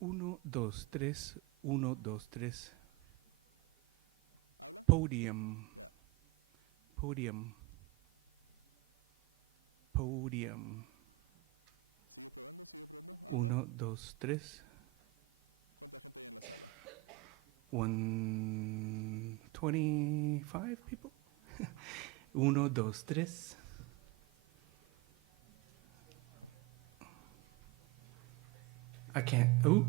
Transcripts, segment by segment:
Uno, dos, tres. Uno, dos, tres. Podium. Podium. Podium. Uno, dos, tres. 125 people. Uno, dos, tres. I can't. Oh.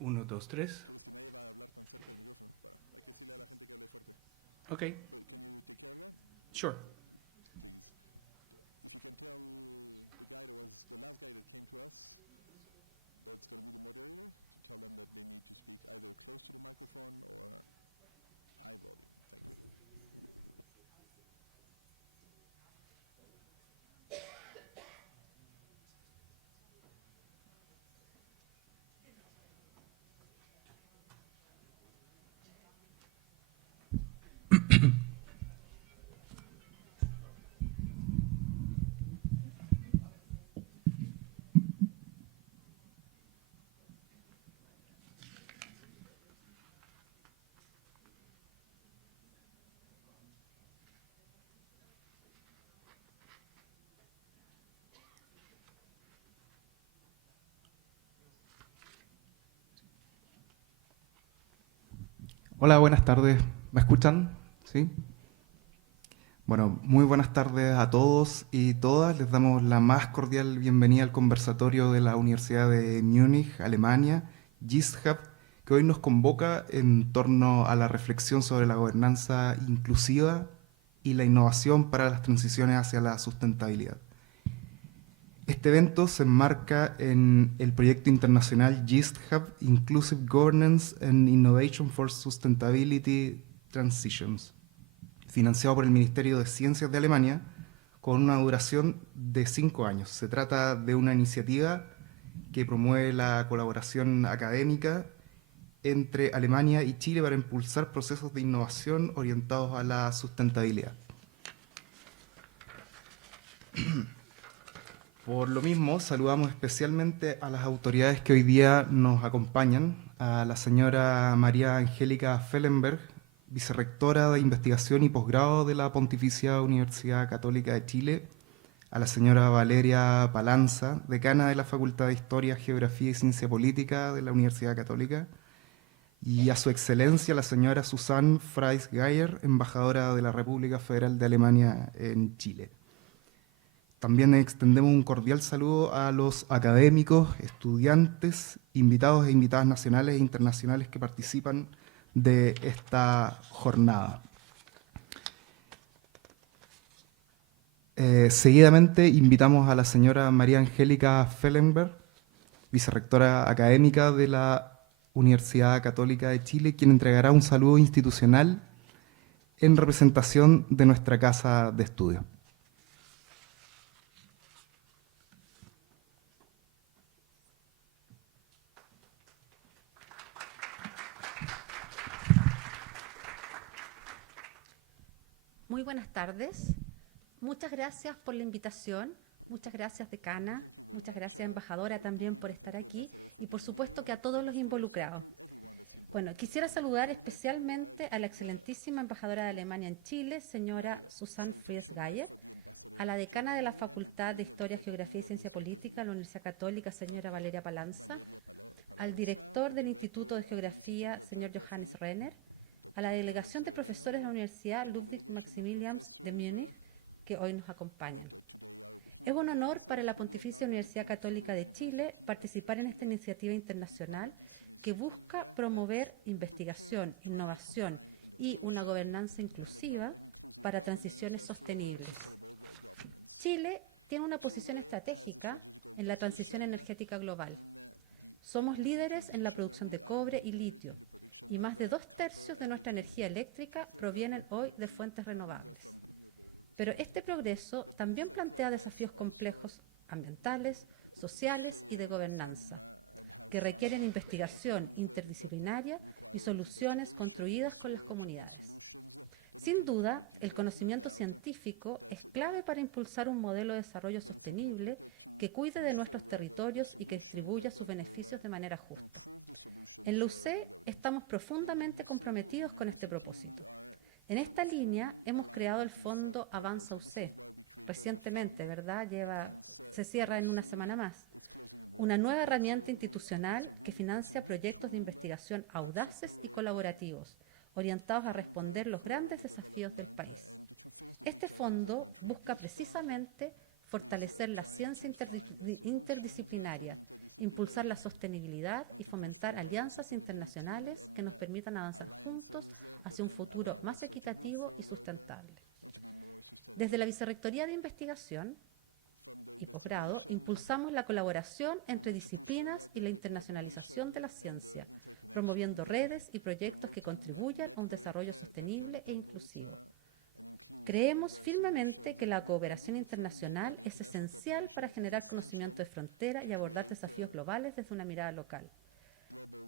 Uno, dos, tres. Okay. Sure. Hola, buenas tardes. ¿Me escuchan? ¿Sí? Bueno, muy buenas tardes a todos y todas. Les damos la más cordial bienvenida al conversatorio de la Universidad de Múnich, Alemania, GISHub, que hoy nos convoca en torno a la reflexión sobre la gobernanza inclusiva y la innovación para las transiciones hacia la sustentabilidad. Este evento se enmarca en el proyecto internacional GISHub, Inclusive Governance and Innovation for Sustainability Transitions, financiado por el Ministerio de Ciencias de Alemania, con una duración de 5 años. Se trata de una iniciativa que promueve la colaboración académica entre Alemania y Chile para impulsar procesos de innovación orientados a la sustentabilidad. Por lo mismo, saludamos especialmente a las autoridades que hoy día nos acompañan, a la señora María Angélica Fellenberg, vicerrectora de Investigación y Posgrado de la Pontificia Universidad Católica de Chile, a la señora Valeria Palanza, decana de la Facultad de Historia, Geografía y Ciencia Política de la Universidad Católica, y a su excelencia la señora Susanne Freys-Geyer, embajadora de la República Federal de Alemania en Chile. También extendemos un cordial saludo a los académicos, estudiantes, invitados e invitadas nacionales e internacionales que participan de esta jornada. Seguidamente invitamos a la señora María Angélica Fellenberg, vicerrectora académica de la Universidad Católica de Chile, quien entregará un saludo institucional en representación de nuestra casa de estudio. Muy buenas tardes. Muchas gracias por la invitación. Muchas gracias, decana. Muchas gracias, embajadora, también por estar aquí. Y por supuesto que a todos los involucrados. Bueno, quisiera saludar especialmente a la excelentísima embajadora de Alemania en Chile, señora Susanne Freys-Geyer, a la decana de la Facultad de Historia, Geografía y Ciencia Política de la Universidad Católica, señora Valeria Palanza, al director del Instituto de Geografía, señor Johannes Renner, a la delegación de profesores de la Universidad Ludwig Maximilians de Múnich, que hoy nos acompañan. Es un honor para la Pontificia Universidad Católica de Chile participar en esta iniciativa internacional que busca promover investigación, innovación y una gobernanza inclusiva para transiciones sostenibles. Chile tiene una posición estratégica en la transición energética global. Somos líderes en la producción de cobre y litio, y más de 2/3 de nuestra energía eléctrica provienen hoy de fuentes renovables. Pero este progreso también plantea desafíos complejos ambientales, sociales y de gobernanza, que requieren investigación interdisciplinaria y soluciones construidas con las comunidades. Sin duda, el conocimiento científico es clave para impulsar un modelo de desarrollo sostenible que cuide de nuestros territorios y que distribuya sus beneficios de manera justa. En la UC estamos profundamente comprometidos con este propósito. En esta línea hemos creado el Fondo Avanza UC, recientemente, ¿verdad? Se cierra en una semana más. Una nueva herramienta institucional que financia proyectos de investigación audaces y colaborativos, orientados a responder los grandes desafíos del país. Este fondo busca precisamente fortalecer la ciencia interdisciplinaria, impulsar la sostenibilidad y fomentar alianzas internacionales que nos permitan avanzar juntos hacia un futuro más equitativo y sustentable. Desde la Vicerrectoría de Investigación y Posgrado, impulsamos la colaboración entre disciplinas y la internacionalización de la ciencia, promoviendo redes y proyectos que contribuyan a un desarrollo sostenible e inclusivo. Creemos firmemente que la cooperación internacional es esencial para generar conocimiento de frontera y abordar desafíos globales desde una mirada local.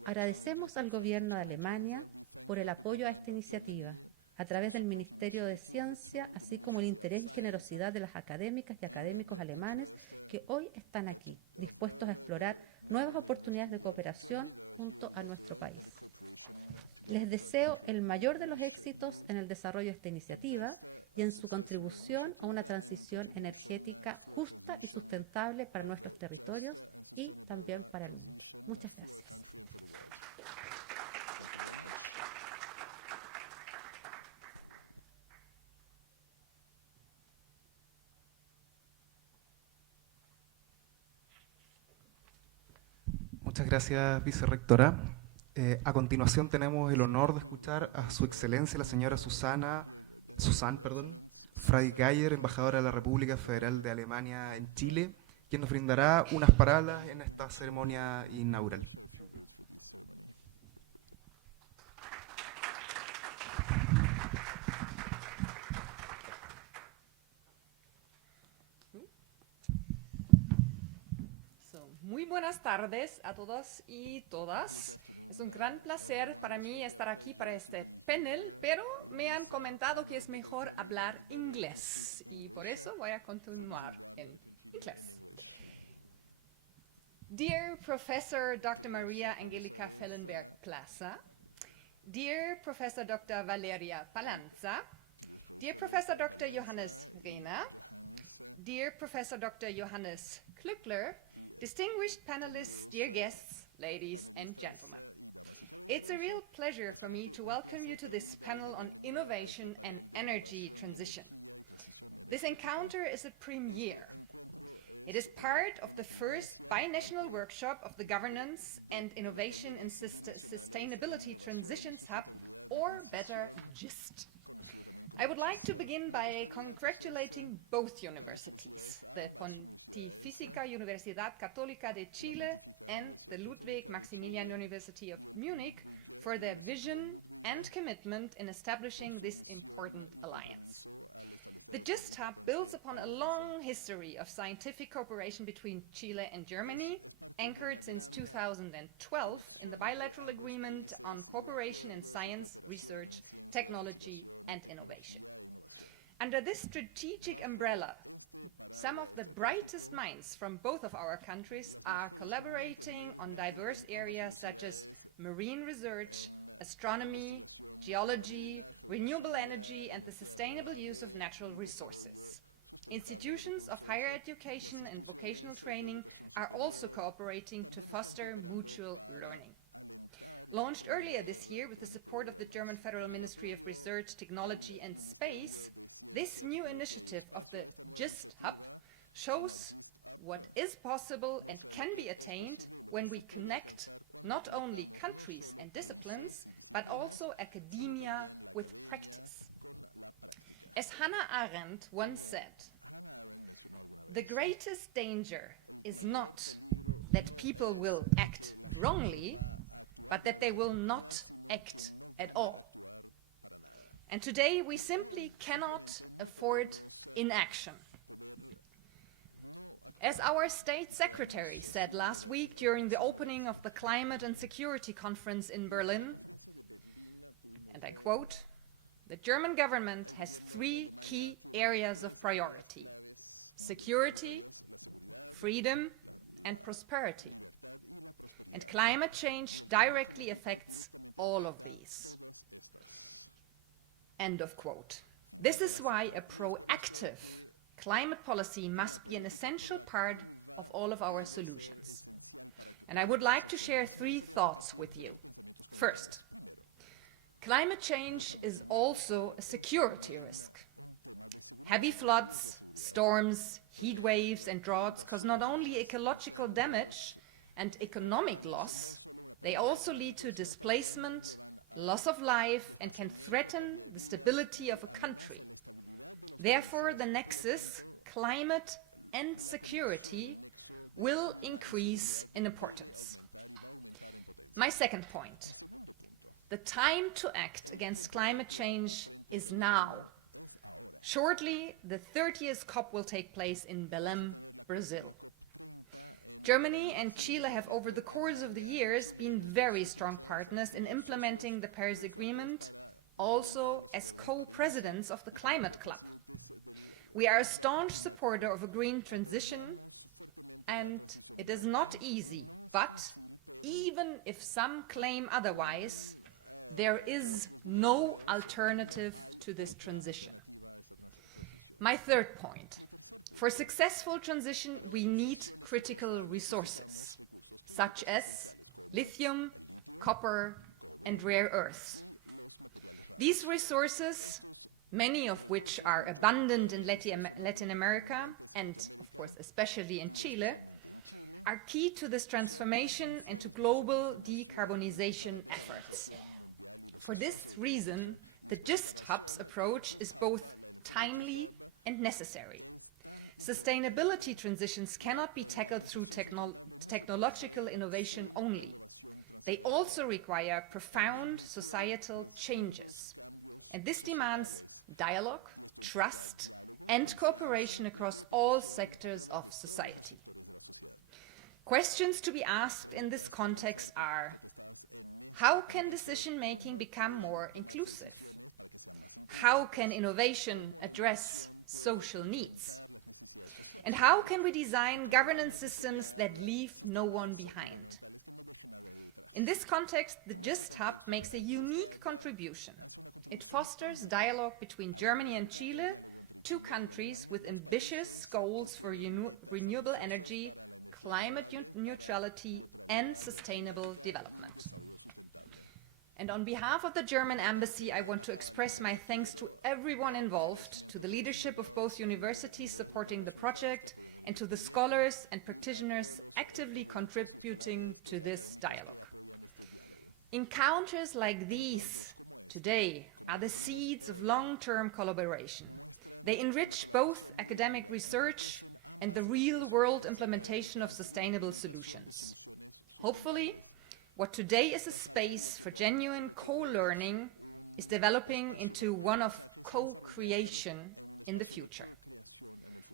Agradecemos al Gobierno de Alemania por el apoyo a esta iniciativa, a través del Ministerio de Ciencia, así como el interés y generosidad de las académicas y académicos alemanes que hoy están aquí, dispuestos a explorar nuevas oportunidades de cooperación junto a nuestro país. Les deseo el mayor de los éxitos en el desarrollo de esta iniciativa y en su contribución a una transición energética justa y sustentable para nuestros territorios y también para el mundo. Muchas gracias. Muchas gracias, vicerrectora. A continuación tenemos el honor de escuchar a su excelencia la señora Susan Frey-Geyer, embajadora de la República Federal de Alemania en Chile, quien nos brindará unas palabras en esta ceremonia inaugural. Muy buenas tardes a todos y todas. Es un gran placer para mí estar aquí para este panel, pero me han comentado que es mejor hablar inglés y por eso voy a continuar en inglés. Dear Professor Dr. Maria Angelika Fellenberg-Plaza, dear Professor Dr. Valeria Palanza, dear Professor Dr. Johannes Rehner, dear Professor Dr. Johannes Klückler, distinguished panelists, dear guests, ladies and gentlemen. It's a real pleasure for me to welcome you to this panel on innovation and energy transition. This encounter is a premiere. It is part of the first binational workshop of the Governance and Innovation and Sustainability Transitions Hub, or better, GIST. I would like to begin by congratulating both universities, the Pontificia Universidad Católica de Chile and the Ludwig Maximilian University of Munich, for their vision and commitment in establishing this important alliance. The GIST Hub builds upon a long history of scientific cooperation between Chile and Germany, anchored since 2012 in the bilateral agreement on cooperation in science, research, technology, and innovation. Under this strategic umbrella, some of the brightest minds from both of our countries are collaborating on diverse areas such as marine research, astronomy, geology, renewable energy, and the sustainable use of natural resources. Institutions of higher education and vocational training are also cooperating to foster mutual learning. Launched earlier this year with the support of the German Federal Ministry of Research, Technology and Space, this new initiative of the GIST Hub shows what is possible and can be attained when we connect not only countries and disciplines, but also academia with practice. As Hannah Arendt once said, the greatest danger is not that people will act wrongly, but that they will not act at all. And today we simply cannot afford inaction. As our State Secretary said last week during the opening of the Climate and Security Conference in Berlin, and I quote, the German government has three key areas of priority: security, freedom, and prosperity. And climate change directly affects all of these. End of quote. This is why a proactive climate policy must be an essential part of all of our solutions. And I would like to share three thoughts with you. First, climate change is also a security risk. Heavy floods, storms, heat waves, and droughts cause not only ecological damage and economic loss, they also lead to displacement, loss of life, and can threaten the stability of a country. Therefore, the nexus, climate and security, will increase in importance. My second point, the time to act against climate change is now. Shortly, the 30th COP will take place in Belém, Brazil. Germany and Chile have over the course of the years been very strong partners in implementing the Paris Agreement, also as co-presidents of the Climate Club. We are a staunch supporter of a green transition, and it is not easy, but even if some claim otherwise, there is no alternative to this transition. My third point, for successful transition, we need critical resources, such as lithium, copper, and rare earths. These resources, many of which are abundant in Latin America, and of course, especially in Chile, are key to this transformation and to global decarbonization efforts. For this reason, the GIST Hub's approach is both timely and necessary. Sustainability transitions cannot be tackled through technological innovation only. They also require profound societal changes. And this demands dialogue, trust, and cooperation across all sectors of society. Questions to be asked in this context are: how can decision-making become more inclusive? How can innovation address social needs? And how can we design governance systems that leave no one behind? In this context, the GIST Hub makes a unique contribution. It fosters dialogue between Germany and Chile, two countries with ambitious goals for renewable energy, climate neutrality, and sustainable development. And on behalf of the German Embassy, I want to express my thanks to everyone involved, to the leadership of both universities supporting the project, and to the scholars and practitioners actively contributing to this dialogue. Encounters like these today are the seeds of long-term collaboration. They enrich both academic research and the real-world implementation of sustainable solutions. Hopefully, what today is a space for genuine co-learning is developing into one of co-creation in the future.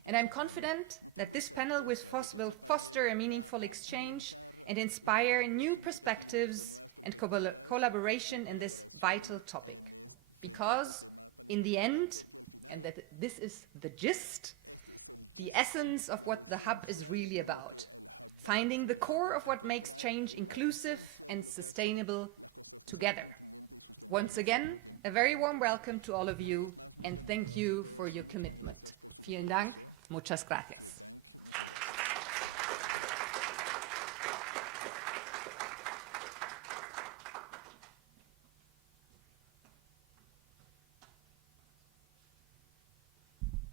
And I'm confident that this panel will foster a meaningful exchange and inspire new perspectives and collaboration in this vital topic. Because in the end, and that this is the gist, the essence of what the Hub is really about: finding the core of what makes change inclusive and sustainable together. Once again, a very warm welcome to all of you, and thank you for your commitment. Vielen Dank, muchas gracias.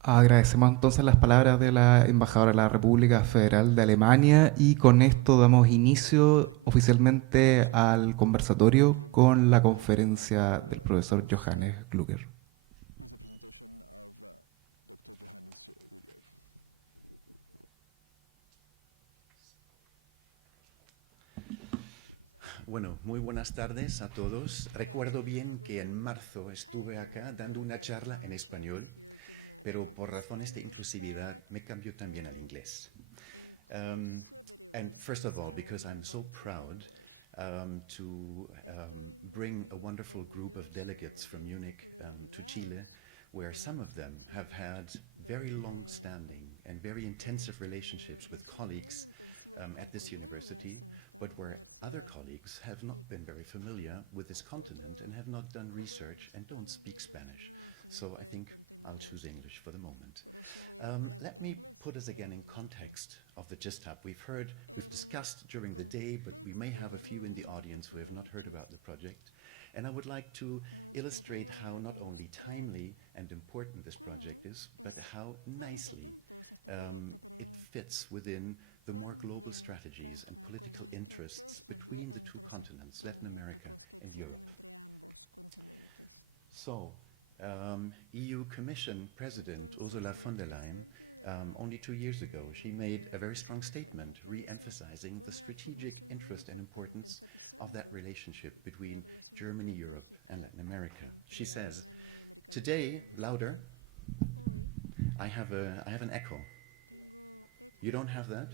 Agradecemos entonces las palabras de la embajadora de la República Federal de Alemania y con esto damos inicio oficialmente al conversatorio con la conferencia del profesor Johannes Glücker. Bueno, muy buenas tardes a todos. Recuerdo bien que en marzo estuve acá dando una charla en español, pero por razones de inclusividad me cambió también al inglés. And first of all, because I'm so proud to bring a wonderful group of delegates from Munich to Chile, where some of them have had very long-standing and very intensive relationships with colleagues at this university, but where other colleagues have not been very familiar with this continent and have not done research and don't speak Spanish. So I think I'll choose English for the moment. Let me put us again in context of the GIST Hub. We've discussed during the day, but we may have a few in the audience who have not heard about the project. And I would like to illustrate how not only timely and important this project is, but how nicely it fits within the more global strategies and political interests between the two continents, Latin America and Europe. So, EU Commission President Ursula von der Leyen, only 2 years ago, she made a very strong statement re-emphasizing the strategic interest and importance of that relationship between Germany, Europe, and Latin America. She says, today, louder, I have an echo. You don't have that?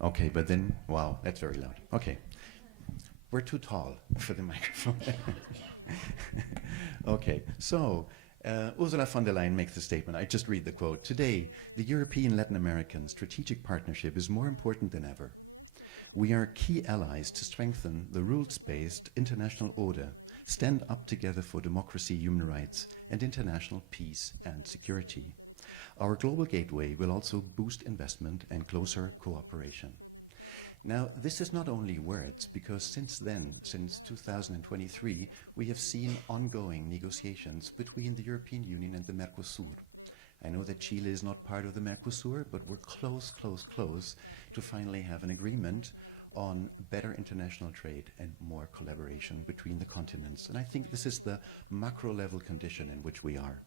Okay, but then, wow, that's very loud. Okay. We're too tall for the microphone. Okay, so Ursula von der Leyen makes the statement. I just read the quote. Today, the European-Latin American strategic partnership is more important than ever. We are key allies to strengthen the rules-based international order, stand up together for democracy, human rights, and international peace and security. Our global gateway will also boost investment and closer cooperation. Now, this is not only words, because since then, since 2023, we have seen ongoing negotiations between the European Union and the Mercosur. I know that Chile is not part of the Mercosur, but we're close to finally have an agreement on better international trade and more collaboration between the continents. And I think this is the macro-level condition in which we are.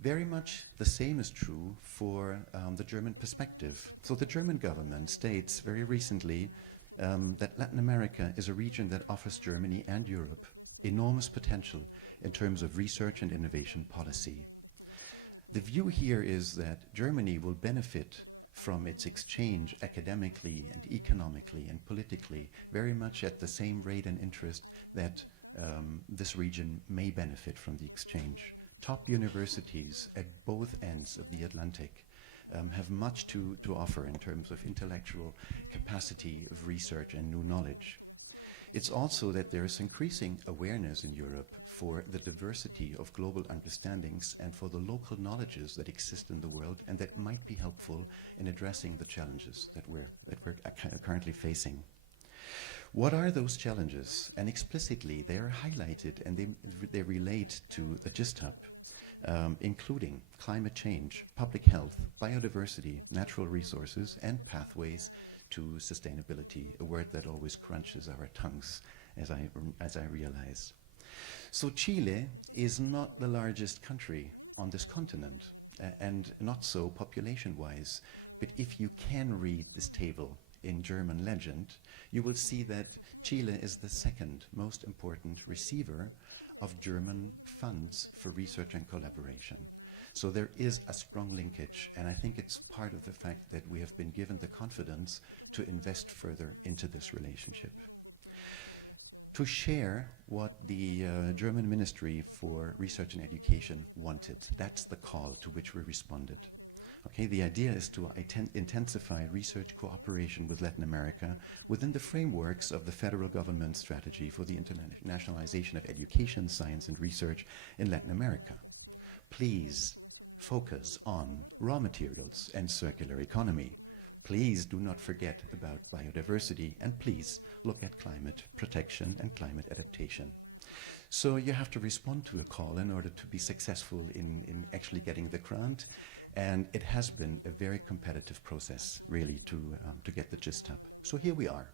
Very much the same is true for the German perspective. So the German government states very recently that Latin America is a region that offers Germany and Europe enormous potential in terms of research and innovation policy. The view here is that Germany will benefit from its exchange academically and economically and politically very much at the same rate and interest that this region may benefit from the exchange. Top universities at both ends of the Atlantic have much to offer in terms of intellectual capacity of research and new knowledge. It's also that there is increasing awareness in Europe for the diversity of global understandings and for the local knowledges that exist in the world and that might be helpful in addressing the challenges that we're currently facing. What are those challenges? And explicitly, they are highlighted and they relate to the GIST Hub, including climate change, public health, biodiversity, natural resources, and pathways to sustainability, a word that always crunches our tongues, as I realize. So Chile is not the largest country on this continent, and not so population-wise, but if you can read this table in German legend, you will see that Chile is the second most important receiver of German funds for research and collaboration. So there is a strong linkage, and I think it's part of the fact that we have been given the confidence to invest further into this relationship. To share what the German Ministry for Research and Education wanted, that's the call to which we responded. Okay, the idea is to intensify research cooperation with Latin America within the frameworks of the federal government strategy for the internationalization of education, science, and research in Latin America. Please focus on raw materials and circular economy. Please do not forget about biodiversity, and please look at climate protection and climate adaptation. So you have to respond to a call in order to be successful in actually getting the grant. And it has been a very competitive process, really, to get the GIST Hub. So here we are.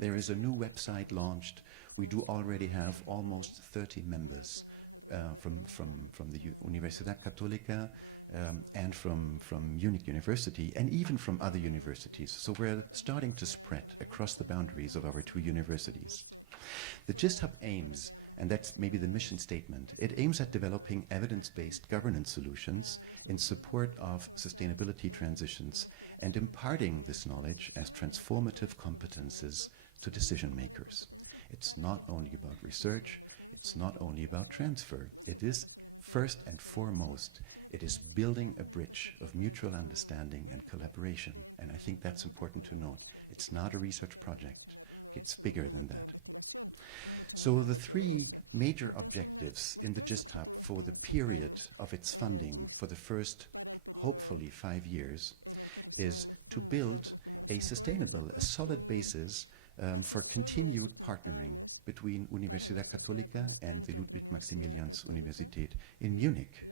There is a new website launched. We do already have almost 30 members from the Universidad Católica, and from Munich University, and even from other universities. So we're starting to spread across the boundaries of our two universities. The GIST Hub aims, and that's maybe the mission statement, it aims at developing evidence-based governance solutions in support of sustainability transitions and imparting this knowledge as transformative competences to decision makers. It's not only about research, it's not only about transfer. It is first and foremost, it is building a bridge of mutual understanding and collaboration. And I think that's important to note. It's not a research project. It's bigger than that. So the three major objectives in the GIST Hub for the period of its funding for the first, hopefully, 5 years, is to build a sustainable, a solid basis for continued partnering between Universidad Católica and the Ludwig-Maximilians-Universität in Munich.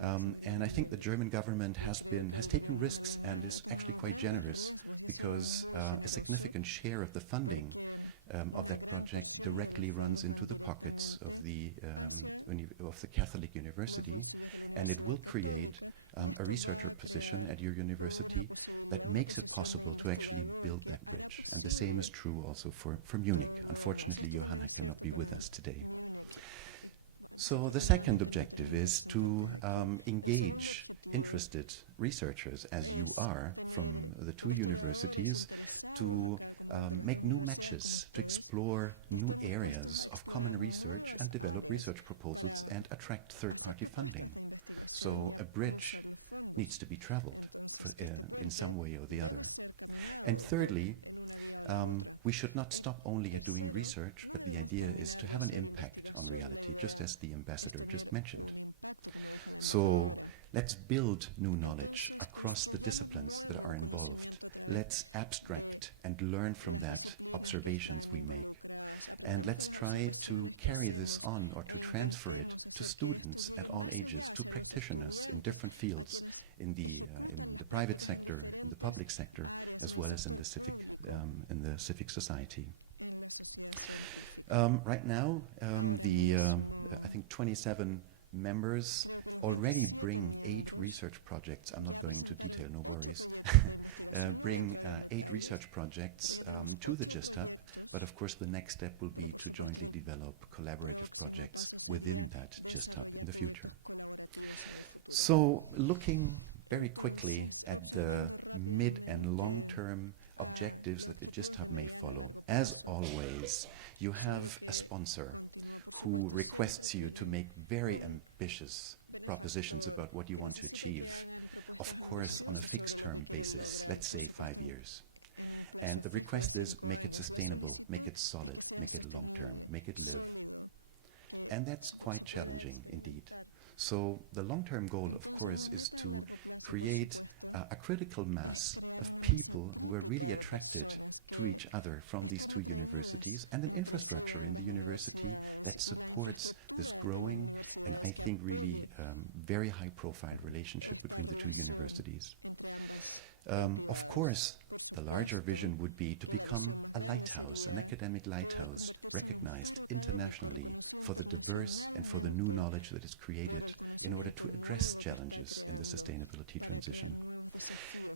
And I think the German government has taken risks and is actually quite generous, because a significant share of the funding of that project directly runs into the pockets of the Catholic University, and it will create a researcher position at your university that makes it possible to actually build that bridge. And the same is true also for Munich. Unfortunately, Johanna cannot be with us today. So the second objective is to engage interested researchers, as you are, from the two universities, to make new matches, to explore new areas of common research and develop research proposals and attract third-party funding. So a bridge needs to be traveled in some way or the other. And thirdly, we should not stop only at doing research, but the idea is to have an impact on reality, just as the ambassador just mentioned. So let's build new knowledge across the disciplines that are involved. Let's abstract and learn from that observations we make. And let's try to carry this on, or to transfer it to students at all ages, to practitioners in different fields, in the private sector, in the public sector, as well as in the civic society. Right now, I think 27 members already bring 8 research projects. I'm not going into detail, no worries. Bring 8 research projects to the GIST Hub, but of course the next step will be to jointly develop collaborative projects within that GIST Hub in the future. So looking very quickly at the mid and long-term objectives that the GIST Hub may follow, as always, you have a sponsor who requests you to make very ambitious propositions about what you want to achieve, of course on a fixed term basis, let's say 5 years. And the request is, make it sustainable, make it solid, make it long term, make it live. And that's quite challenging indeed. So the long-term goal, of course, is to create a critical mass of people who are really attracted to each other from these two universities, and an infrastructure in the university that supports this growing and I think really very high-profile relationship between the two universities. Of course, the larger vision would be to become a lighthouse, an academic lighthouse, recognized internationally for the diverse and for the new knowledge that is created in order to address challenges in the sustainability transition.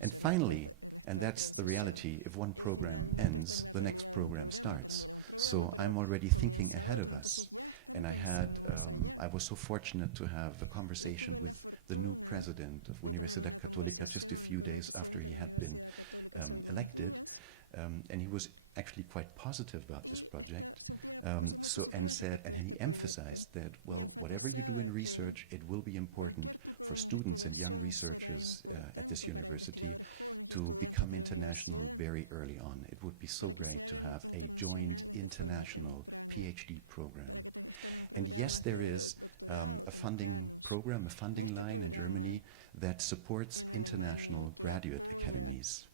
And finally, and that's the reality, if one program ends, the next program starts. So I'm already thinking ahead of us. And I was so fortunate to have a conversation with the new president of Universidad Católica just a few days after he had been elected. And he was actually quite positive about this project. And he emphasized that, well, whatever you do in research, it will be important for students and young researchers at this university to become international very early on. It would be so great to have a joint international PhD program. And yes, there is a funding program, a funding line in Germany that supports international graduate academies.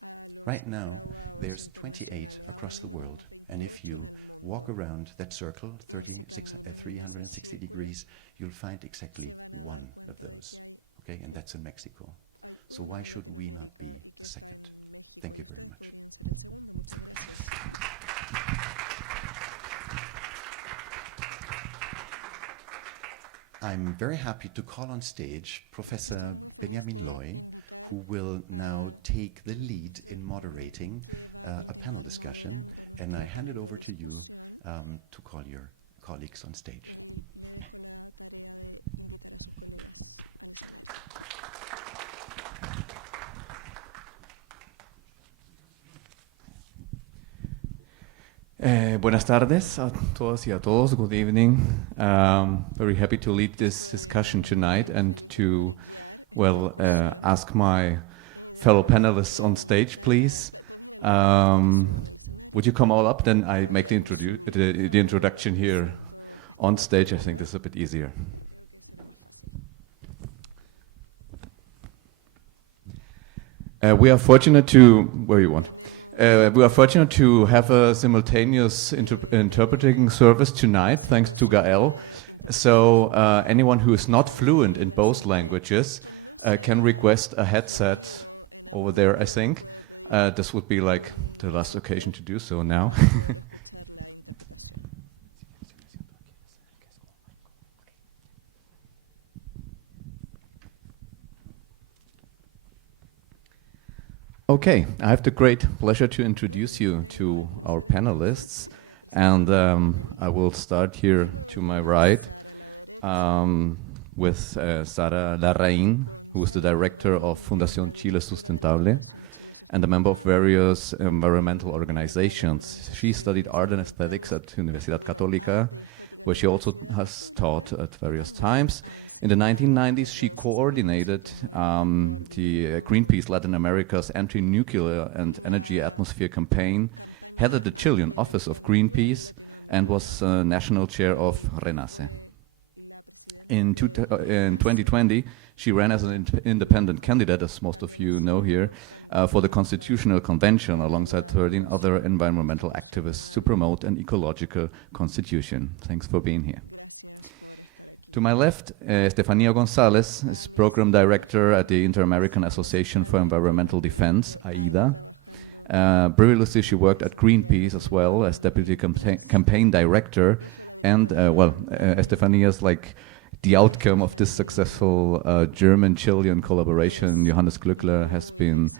Right now, there's 28 across the world. And if you walk around that circle, 360 degrees, you'll find exactly one of those. Okay, and that's in Mexico. So why should we not be the second? Thank you very much. I'm very happy to call on stage Professor Benjamin Loy, who will now take the lead in moderating a panel discussion. And I hand it over to you to call your colleagues on stage. Buenas tardes a todas y a todos. Good evening. Very happy to lead this discussion tonight and to, ask my fellow panelists on stage, please. Would you come all up? Then I make the introduction here on stage. I think this is a bit easier. We are fortunate to, where you want. We are fortunate to have a simultaneous interpreting service tonight, thanks to Gael. So anyone who is not fluent in both languages can request a headset over there, I think. This would be like the last occasion to do so now. Okay, I have the great pleasure to introduce you to our panelists, and I will start here to my right with Sara Larraín, who is the director of Fundación Chile Sustentable and a member of various environmental organizations. She studied art and aesthetics at Universidad Católica, where she also has taught at various times. In the 1990s, she coordinated the Greenpeace Latin America's anti-nuclear and energy atmosphere campaign, headed the Chilean office of Greenpeace, and was national chair of RENACE. In 2020, she ran as an independent candidate, as most of you know here, for the Constitutional Convention alongside 13 other environmental activists to promote an ecological constitution. Thanks for being here. To my left, Estefanía González is Program Director at the Inter-American Association for Environmental Defense, AIDA. Previously, she worked at Greenpeace as well as Deputy Campaign Director. And, Estefanía is like the outcome of this successful German-Chilean collaboration. Johannes Glückler has been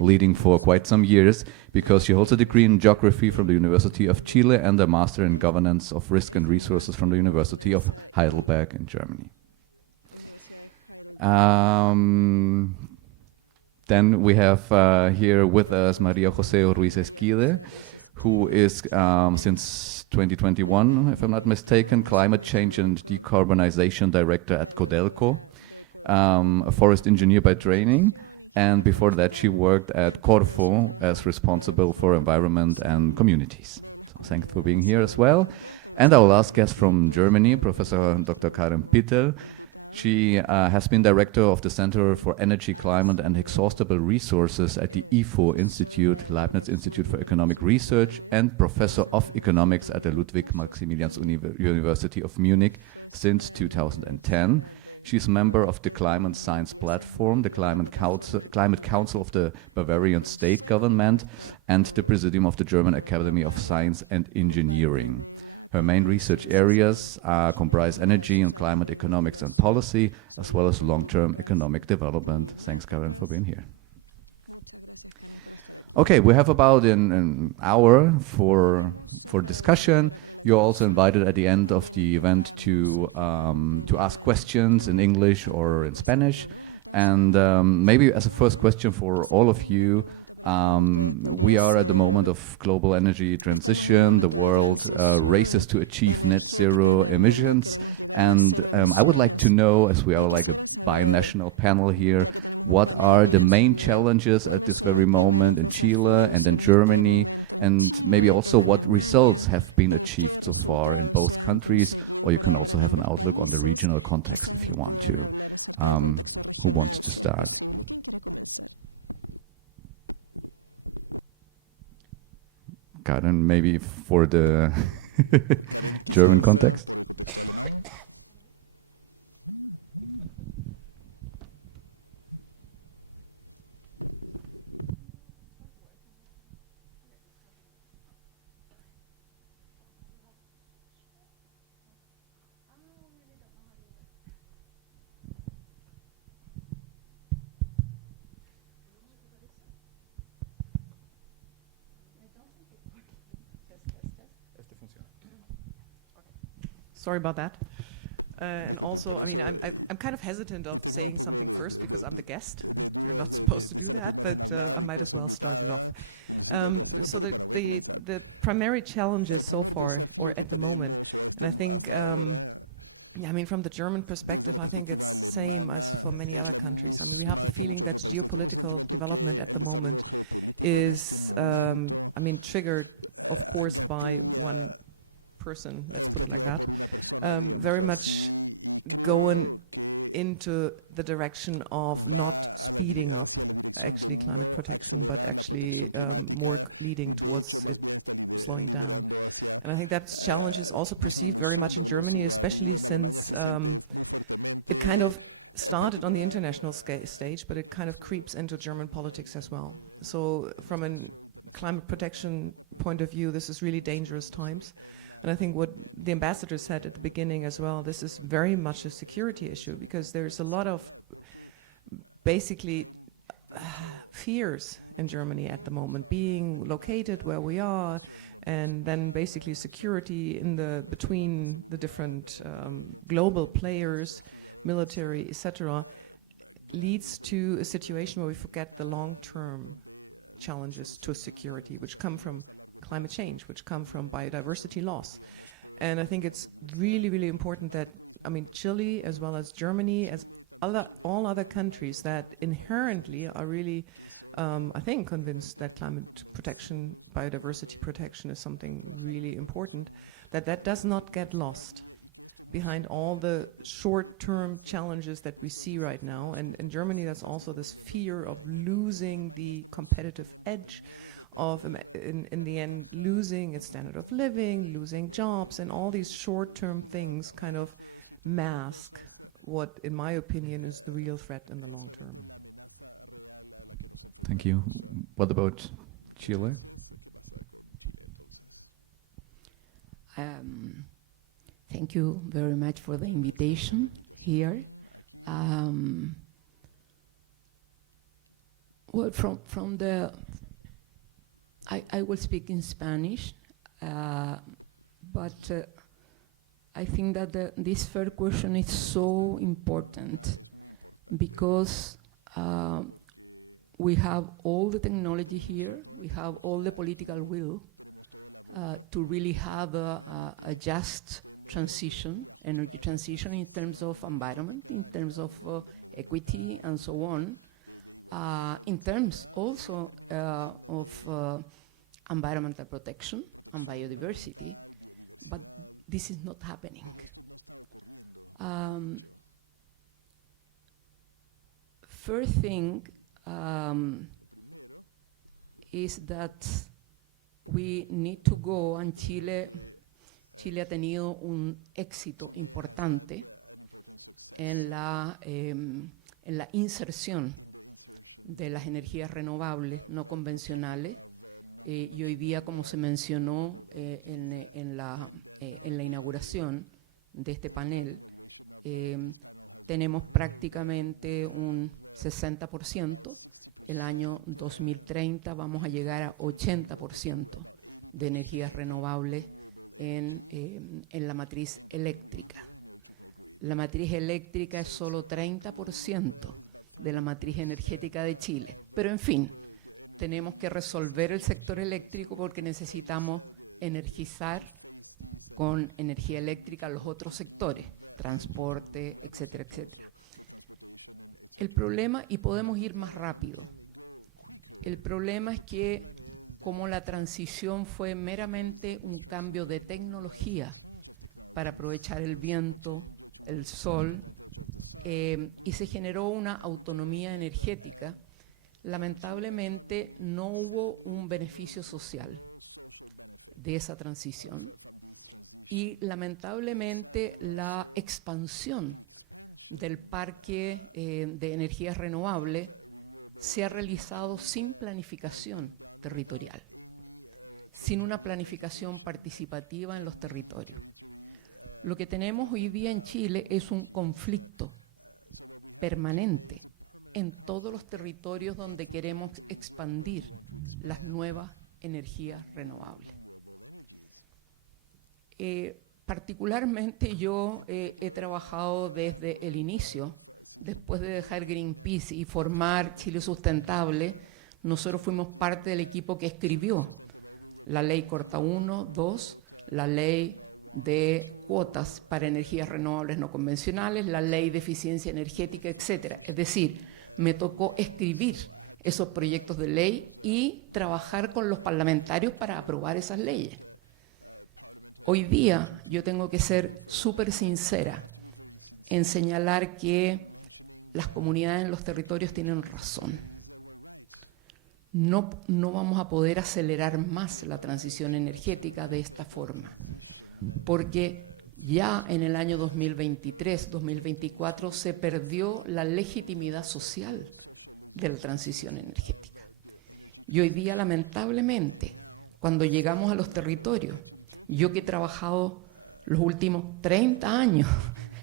leading for quite some years, because she holds a degree in geography from the University of Chile and a master in governance of risk and resources from the University of Heidelberg in Germany. Then we have here with us Maria José Ruiz Esquide, who is, since 2021, if I'm not mistaken, Climate Change and Decarbonization Director at Codelco, a forest engineer by training. And before that, she worked at Corfo as responsible for environment and communities. So thanks for being here as well. And our last guest from Germany, Professor Dr. Karen Pittel. She has been director of the Center for Energy, Climate and Exhaustible Resources at the IFO Institute, Leibniz Institute for Economic Research, and professor of economics at the Ludwig-Maximilians University of Munich since 2010. She's a member of the Climate Science Platform, the Climate Council of the Bavarian State Government, and the Presidium of the German Academy of Science and Engineering. Her main research areas comprise energy and climate economics and policy, as well as long-term economic development. Thanks, Karen, for being here. Okay, we have about an hour for discussion. You're also invited at the end of the event to ask questions in English or in Spanish. And maybe as a first question for all of you, we are at the moment of global energy transition. The world races to achieve net zero emissions. And I would like to know, as we are like a binational panel here, what are the main challenges at this very moment in Chile and in Germany, and maybe also what results have been achieved so far in both countries, or you can also have an outlook on the regional context if you want to. Who wants to start? Karen, maybe for the German context? Sorry about that. And also, I mean, I'm kind of hesitant of saying something first because I'm the guest, and you're not supposed to do that, but I might as well start it off. So the primary challenges so far, or at the moment, and I think, yeah, I mean, from the German perspective, I think it's same as for many other countries. I mean, we have the feeling that geopolitical development at the moment is, I mean, triggered, of course, by one person, let's put it like that, very much going into the direction of not speeding up actually climate protection, but actually more leading towards it slowing down. And I think that challenge is also perceived very much in Germany, especially since it kind of started on the international stage, but it kind of creeps into German politics as well. So from a climate protection point of view, this is really dangerous times. And I think what the ambassador said at the beginning as well, this is very much a security issue because there's a lot of basically fears in Germany at the moment, being located where we are, and then basically security in the between the different global players, military, etc., leads to a situation where we forget the long-term challenges to security, which come from climate change, which come from biodiversity loss. And I think it's really, really important that, I mean, Chile as well as Germany, as all other countries that inherently are really, I think, convinced that climate protection, biodiversity protection is something really important, that does not get lost behind all the short-term challenges that we see right now. And in Germany, that's also this fear of losing the competitive edge, of, in the end, losing its standard of living, losing jobs, and all these short-term things kind of mask what, in my opinion, is the real threat in the long term. Thank you. What about Chile? Thank you very much for the invitation here. Well, from the, I will speak in Spanish, but I think that this third question is so important because we have all the technology here, we have all the political will to really have a just transition, energy transition in terms of environment, in terms of equity and so on, in terms also of environmental protection and biodiversity, but this is not happening. First thing is that we need to go, and Chile ha tenido un éxito importante en la inserción de las energías renovables no convencionales. Y hoy día, como se mencionó en la inauguración de este panel, tenemos prácticamente un 60%. El año 2030 vamos a llegar a 80% de energías renovables en la matriz eléctrica. La matriz eléctrica es solo 30% de la matriz energética de Chile. Pero en fin, tenemos que resolver el sector eléctrico porque necesitamos energizar con energía eléctrica los otros sectores, transporte, etcétera, etcétera. El problema, y podemos ir más rápido, el problema es que como la transición fue meramente un cambio de tecnología para aprovechar el viento, el sol, y se generó una autonomía energética, lamentablemente no hubo un beneficio social de esa transición y lamentablemente la expansión del parque de energías renovables se ha realizado sin planificación territorial, sin una planificación participativa en los territorios. Lo que tenemos hoy día en Chile es un conflicto permanente en todos los territorios donde queremos expandir las nuevas energías renovables. Particularmente yo he trabajado desde el inicio, después de dejar Greenpeace y formar Chile Sustentable. Nosotros fuimos parte del equipo que escribió la ley Corta 1, 2, la ley de cuotas para energías renovables no convencionales, la ley de eficiencia energética, etc. Es decir, me tocó escribir esos proyectos de ley y trabajar con los parlamentarios para aprobar esas leyes. Hoy día yo tengo que ser súper sincera en señalar que las comunidades en los territorios tienen razón. No vamos a poder acelerar más la transición energética de esta forma, porque ya en el año 2023, 2024 se perdió la legitimidad social de la transición energética. Y hoy día, lamentablemente, cuando llegamos a los territorios, yo que he trabajado los últimos 30 años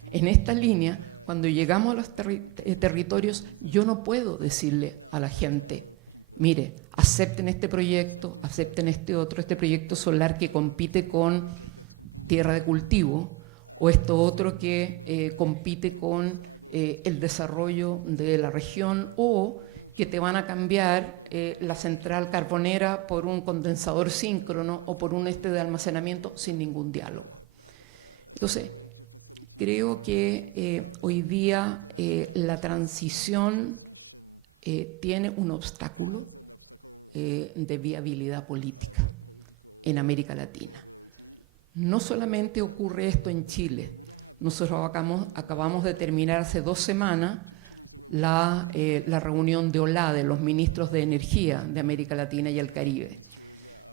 en esta línea, cuando llegamos a los territorios, yo no puedo decirle a la gente, mire, acepten este proyecto, acepten este otro, este proyecto solar que compite con tierra de cultivo, o esto otro que compite con el desarrollo de la región, o que te van a cambiar la central carbonera por un condensador síncrono o por un de almacenamiento sin ningún diálogo. Entonces, creo que hoy día la transición tiene un obstáculo de viabilidad política en América Latina. No solamente ocurre esto en Chile. Nosotros acabamos de terminar hace 2 semanas la reunión de OLADE, los ministros de energía de América Latina y el Caribe.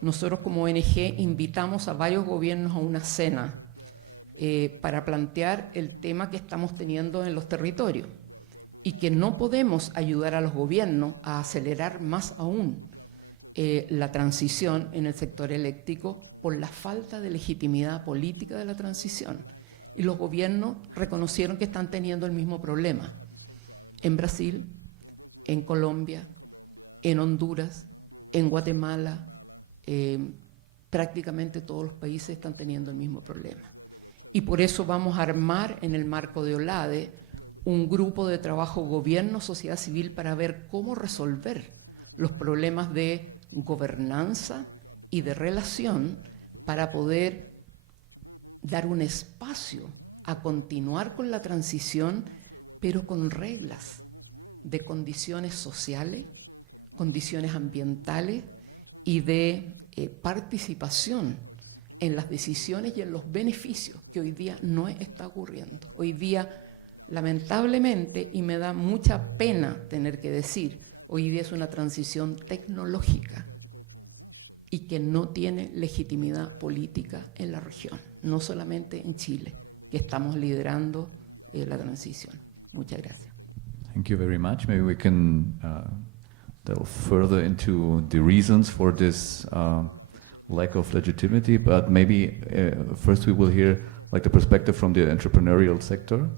Nosotros como ONG invitamos a varios gobiernos a una cena para plantear el tema que estamos teniendo en los territorios y que no podemos ayudar a los gobiernos a acelerar más aún la transición en el sector eléctrico por la falta de legitimidad política de la transición. Y los gobiernos reconocieron que están teniendo el mismo problema. En Brasil, en Colombia, en Honduras, en Guatemala, prácticamente todos los países están teniendo el mismo problema. Y por eso vamos a armar en el marco de OLADE un grupo de trabajo gobierno, sociedad civil, para ver cómo resolver los problemas de gobernanza y de relación para poder dar un espacio a continuar con la transición, pero con reglas de condiciones sociales, condiciones ambientales y de participación en las decisiones y en los beneficios que hoy día no está ocurriendo. Hoy día, lamentablemente, y me da mucha pena tener que decir, hoy día es una transición tecnológica y que no tiene legitimidad política en la región, no solamente en Chile, que estamos liderando la transición. Muchas gracias. Thank you very much. Maybe we can delve further into the reasons for this lack of legitimacy, but maybe first we will hear like the perspective from the entrepreneurial sector.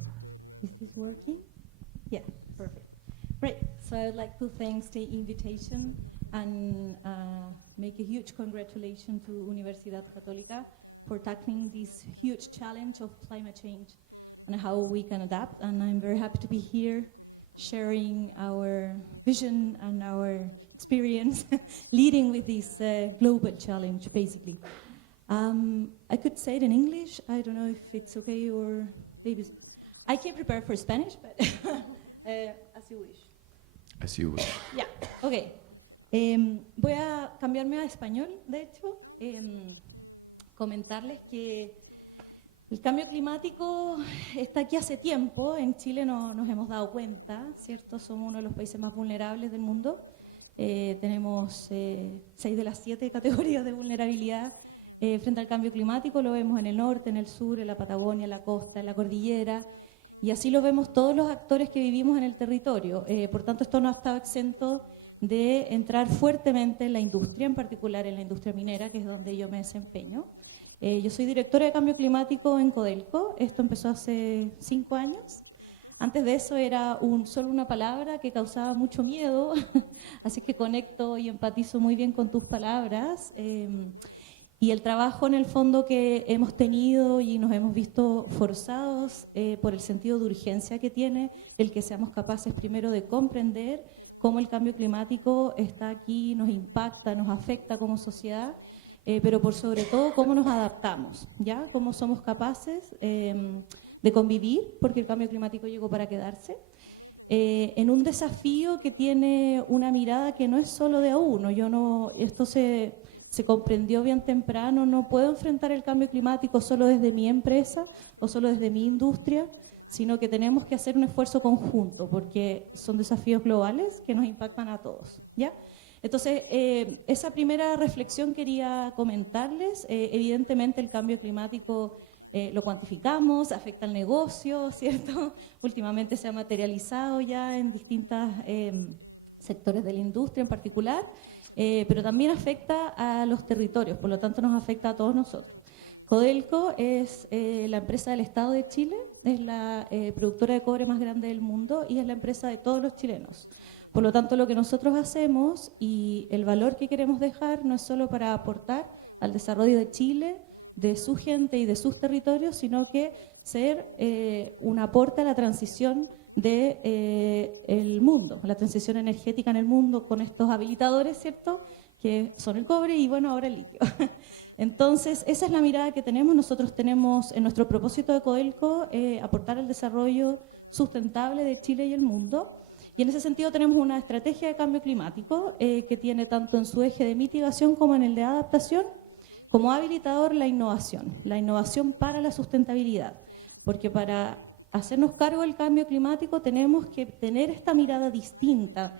Is this working? Yeah, perfect. Great. So I would like to thank the invitation and make a huge congratulations to Universidad Católica for tackling this huge challenge of climate change and how we can adapt. And I'm very happy to be here sharing our vision and our experience leading with this global challenge, basically. I could say it in English. I don't know if it's okay or maybe... I came prepared for Spanish, but as you wish. As you wish. Yeah, okay. Voy a cambiarme a español, de hecho. Comentarles que el cambio climático está aquí hace tiempo. En Chile nos hemos dado cuenta, ¿cierto? Somos uno de los países más vulnerables del mundo. Tenemos 6 de las 7 categorías de vulnerabilidad frente al cambio climático. Lo vemos en el norte, en el sur, en la Patagonia, en la costa, en la cordillera. Y así lo vemos todos los actores que vivimos en el territorio. Por tanto, esto no ha estado exento de entrar fuertemente en la industria, en particular en la industria minera, que es donde yo me desempeño. Yo soy directora de cambio climático en Codelco. Esto empezó hace 5 años. Antes de eso era solo una palabra que causaba mucho miedo, así que conecto y empatizo muy bien con tus palabras. Y el trabajo en el fondo que hemos tenido y nos hemos visto forzados por el sentido de urgencia que tiene el que seamos capaces primero de comprender cómo el cambio climático está aquí, nos impacta, nos afecta como sociedad, pero por sobre todo cómo nos adaptamos, ¿ya? Cómo somos capaces de convivir, porque el cambio climático llegó para quedarse, en un desafío que tiene una mirada que no es solo de a uno. Esto se comprendió bien temprano, no puedo enfrentar el cambio climático solo desde mi empresa o solo desde mi industria, sino que tenemos que hacer un esfuerzo conjunto, porque son desafíos globales que nos impactan a todos, ¿ya? Entonces, esa primera reflexión quería comentarles. Evidentemente el cambio climático lo cuantificamos, afecta al negocio, ¿cierto? Últimamente se ha materializado ya en distintos sectores de la industria en particular, pero también afecta a los territorios, por lo tanto nos afecta a todos nosotros. Codelco es la empresa del Estado de Chile, es la productora de cobre más grande del mundo y es la empresa de todos los chilenos. Por lo tanto, lo que nosotros hacemos y el valor que queremos dejar no es solo para aportar al desarrollo de Chile, de su gente y de sus territorios, sino que ser un aporte a la transición del mundo, la transición energética en el mundo con estos habilitadores, ¿cierto?, que son el cobre y, bueno, ahora el litio. Entonces, esa es la mirada que tenemos. Nosotros tenemos en nuestro propósito de Codelco aportar al desarrollo sustentable de Chile y el mundo. Y en ese sentido tenemos una estrategia de cambio climático que tiene tanto en su eje de mitigación como en el de adaptación, como habilitador la innovación para la sustentabilidad. Porque para hacernos cargo del cambio climático tenemos que tener esta mirada distinta.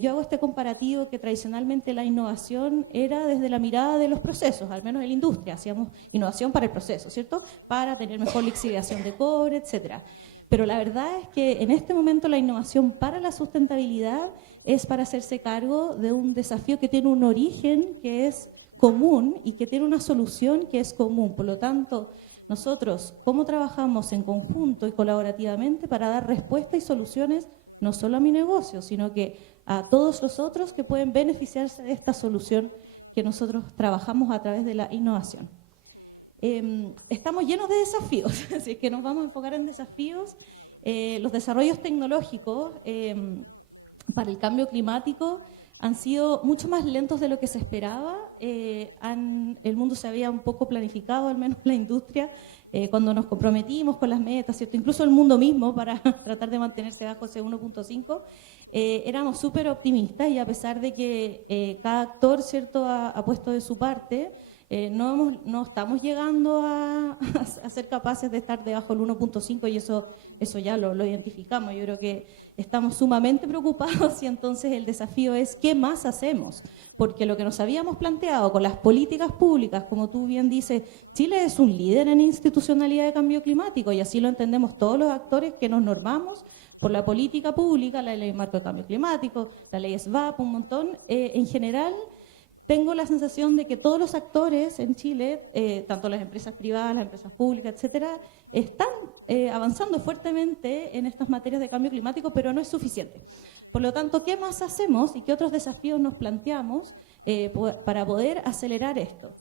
Yo hago este comparativo que tradicionalmente la innovación era desde la mirada de los procesos, al menos en la industria, hacíamos innovación para el proceso, ¿cierto? Para tener mejor lixiviación de cobre, etcétera. Pero la verdad es que en este momento la innovación para la sustentabilidad es para hacerse cargo de un desafío que tiene un origen que es común y que tiene una solución que es común. Por lo tanto, nosotros, ¿cómo trabajamos en conjunto y colaborativamente para dar respuesta y soluciones no solo a mi negocio, sino que a todos los otros que pueden beneficiarse de esta solución que nosotros trabajamos a través de la innovación? Estamos llenos de desafíos, así que nos vamos a enfocar en desafíos. Los desarrollos tecnológicos para el cambio climático han sido mucho más lentos de lo que se esperaba. El mundo se había un poco planificado, al menos la industria, cuando nos comprometimos con las metas, ¿cierto? Incluso el mundo mismo para tratar de mantenerse bajo ese 1.5, éramos súper optimistas y a pesar de que cada actor, ¿cierto?, ha puesto de su parte, no estamos llegando a ser capaces de estar debajo del 1.5 y eso ya lo identificamos. Yo creo que estamos sumamente preocupados y entonces el desafío es ¿qué más hacemos? Porque lo que nos habíamos planteado con las políticas públicas, como tú bien dices, Chile es un líder en institucionalidad de cambio climático y así lo entendemos todos los actores que nos normamos por la política pública, la ley marco de cambio climático, la ley SVAP, un montón. En general, tengo la sensación de que todos los actores en Chile, tanto las empresas privadas, las empresas públicas, etcétera, están avanzando fuertemente en estas materias de cambio climático, pero no es suficiente. Por lo tanto, ¿qué más hacemos y qué otros desafíos nos planteamos para poder acelerar esto?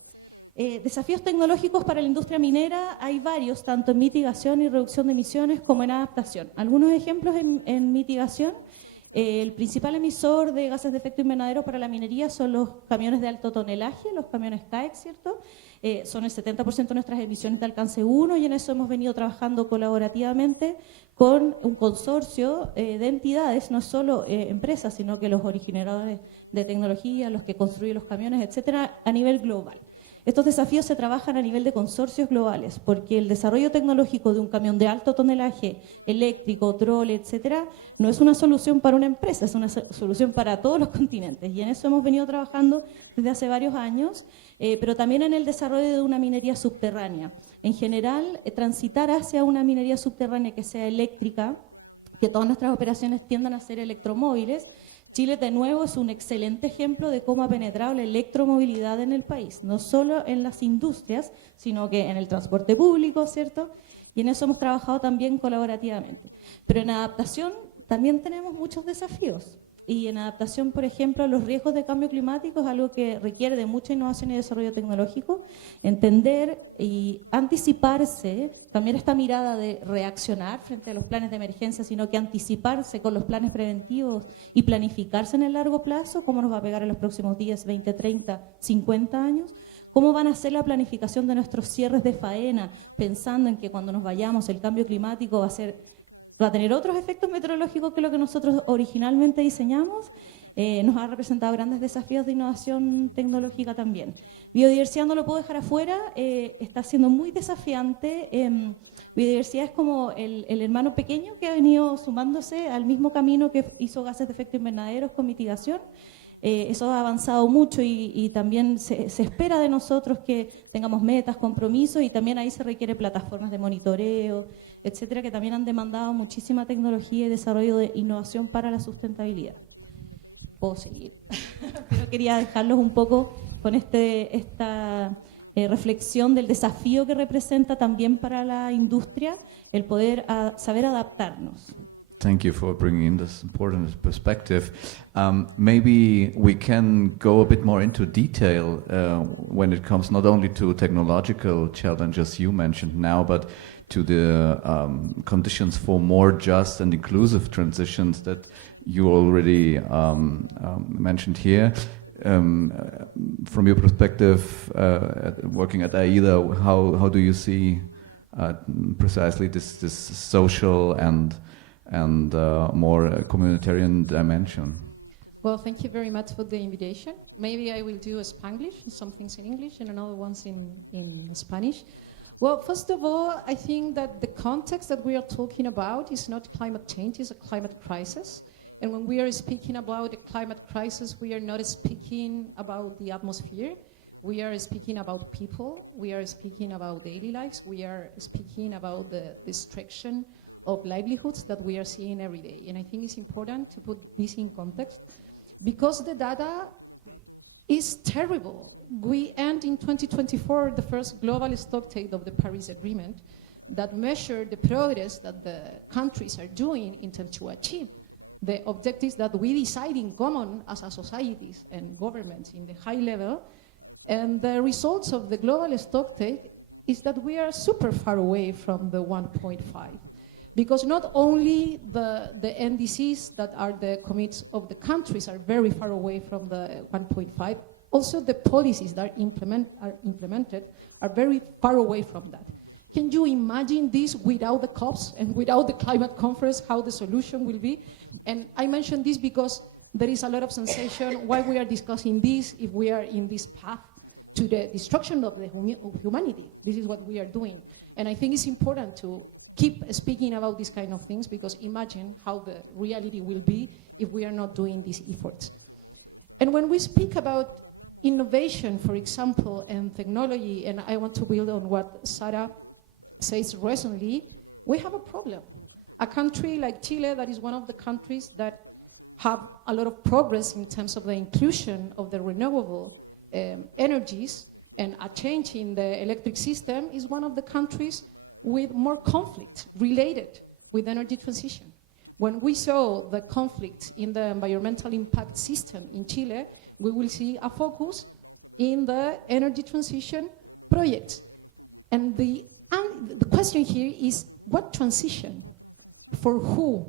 Desafíos tecnológicos para la industria minera hay varios, tanto en mitigación y reducción de emisiones como en adaptación. Algunos ejemplos en mitigación. El principal emisor de gases de efecto invernadero para la minería son los camiones de alto tonelaje, los camiones CAEX, ¿cierto? Son el 70% de nuestras emisiones de alcance 1 y en eso hemos venido trabajando colaborativamente con un consorcio de entidades, no solo empresas, sino que los originadores de tecnología, los que construyen los camiones, etcétera, a nivel global. Estos desafíos se trabajan a nivel de consorcios globales, porque el desarrollo tecnológico de un camión de alto tonelaje, eléctrico, trole, etcétera, no es una solución para una empresa, es una solución para todos los continentes. Y en eso hemos venido trabajando desde hace varios años, pero también en el desarrollo de una minería subterránea. En general, transitar hacia una minería subterránea que sea eléctrica, que todas nuestras operaciones tiendan a ser electromóviles. Chile, de nuevo, es un excelente ejemplo de cómo ha penetrado la electromovilidad en el país, no solo en las industrias, sino que en el transporte público, ¿cierto? Y en eso hemos trabajado también colaborativamente. Pero en adaptación también tenemos muchos desafíos. y en adaptación, por ejemplo, a los riesgos de cambio climático es algo que requiere de mucha innovación y desarrollo tecnológico. Entender y anticiparse, cambiar esta mirada de reaccionar frente a los planes de emergencia, sino que anticiparse con los planes preventivos y planificarse en el largo plazo, cómo nos va a pegar en los próximos 10, 20, 30, 50 años. ¿Cómo van a ser la planificación de nuestros cierres de faena, pensando en que cuando nos vayamos el cambio climático va a tener otros efectos meteorológicos que lo que nosotros originalmente diseñamos? Nos ha representado grandes desafíos de innovación tecnológica también. Biodiversidad no lo puedo dejar afuera, está siendo muy desafiante. Biodiversidad es como el hermano pequeño que ha venido sumándose al mismo camino que hizo gases de efecto invernadero con mitigación. Eso ha avanzado mucho y también se espera de nosotros que tengamos metas, compromisos, y también ahí se requiere plataformas de monitoreo, etcétera, que también han demandado muchísima tecnología y desarrollo de innovación para la sustentabilidad. Puedo seguir, pero quería dejarlos un poco con esta reflexión del desafío que representa también para la industria el poder saber adaptarnos. Thank you for bringing in this important perspective. Maybe we can go a bit more into detail when it comes not only to technological challenges you mentioned now, but to the conditions for more just and inclusive transitions that you already mentioned here. From your perspective, working at AIDA, how do you see precisely this social and more communitarian dimension? Well, thank you very much for the invitation. Maybe I will do a Spanglish, some things in English and another ones in Spanish. Well, first of all, I think that the context that we are talking about is not climate change, it's a climate crisis. And when we are speaking about a climate crisis, we are not speaking about the atmosphere. We are speaking about people. We are speaking about daily lives. We are speaking about the destruction of livelihoods that we are seeing every day. And I think it's important to put this in context because the data is terrible. We end in 2024 the first global stocktake of the Paris Agreement that measured the progress that the countries are doing in terms to achieve the objectives that we decide in common as a societies and governments in the high level. And the results of the global stocktake is that we are super far away from the 1.5. Because not only the NDCs that are the commits of the countries are very far away from the 1.5, also the policies that are implemented are very far away from that. Can you imagine this without the COPs and without the climate conference, how the solution will be? And I mention this because there is a lot of sensation why we are discussing this if we are in this path to the destruction of humanity. This is what we are doing. And I think it's important to keep speaking about these kind of things because imagine how the reality will be if we are not doing these efforts. And when we speak about innovation, for example, and technology, and I want to build on what Sarah says recently, we have a problem. A country like Chile, that is one of the countries that have a lot of progress in terms of the inclusion of the renewable energies and a change in the electric system, is one of the countries with more conflict related with energy transition. When we saw the conflict in the environmental impact system in Chile, we will see a focus in the energy transition projects. And the question here is, what transition? For who?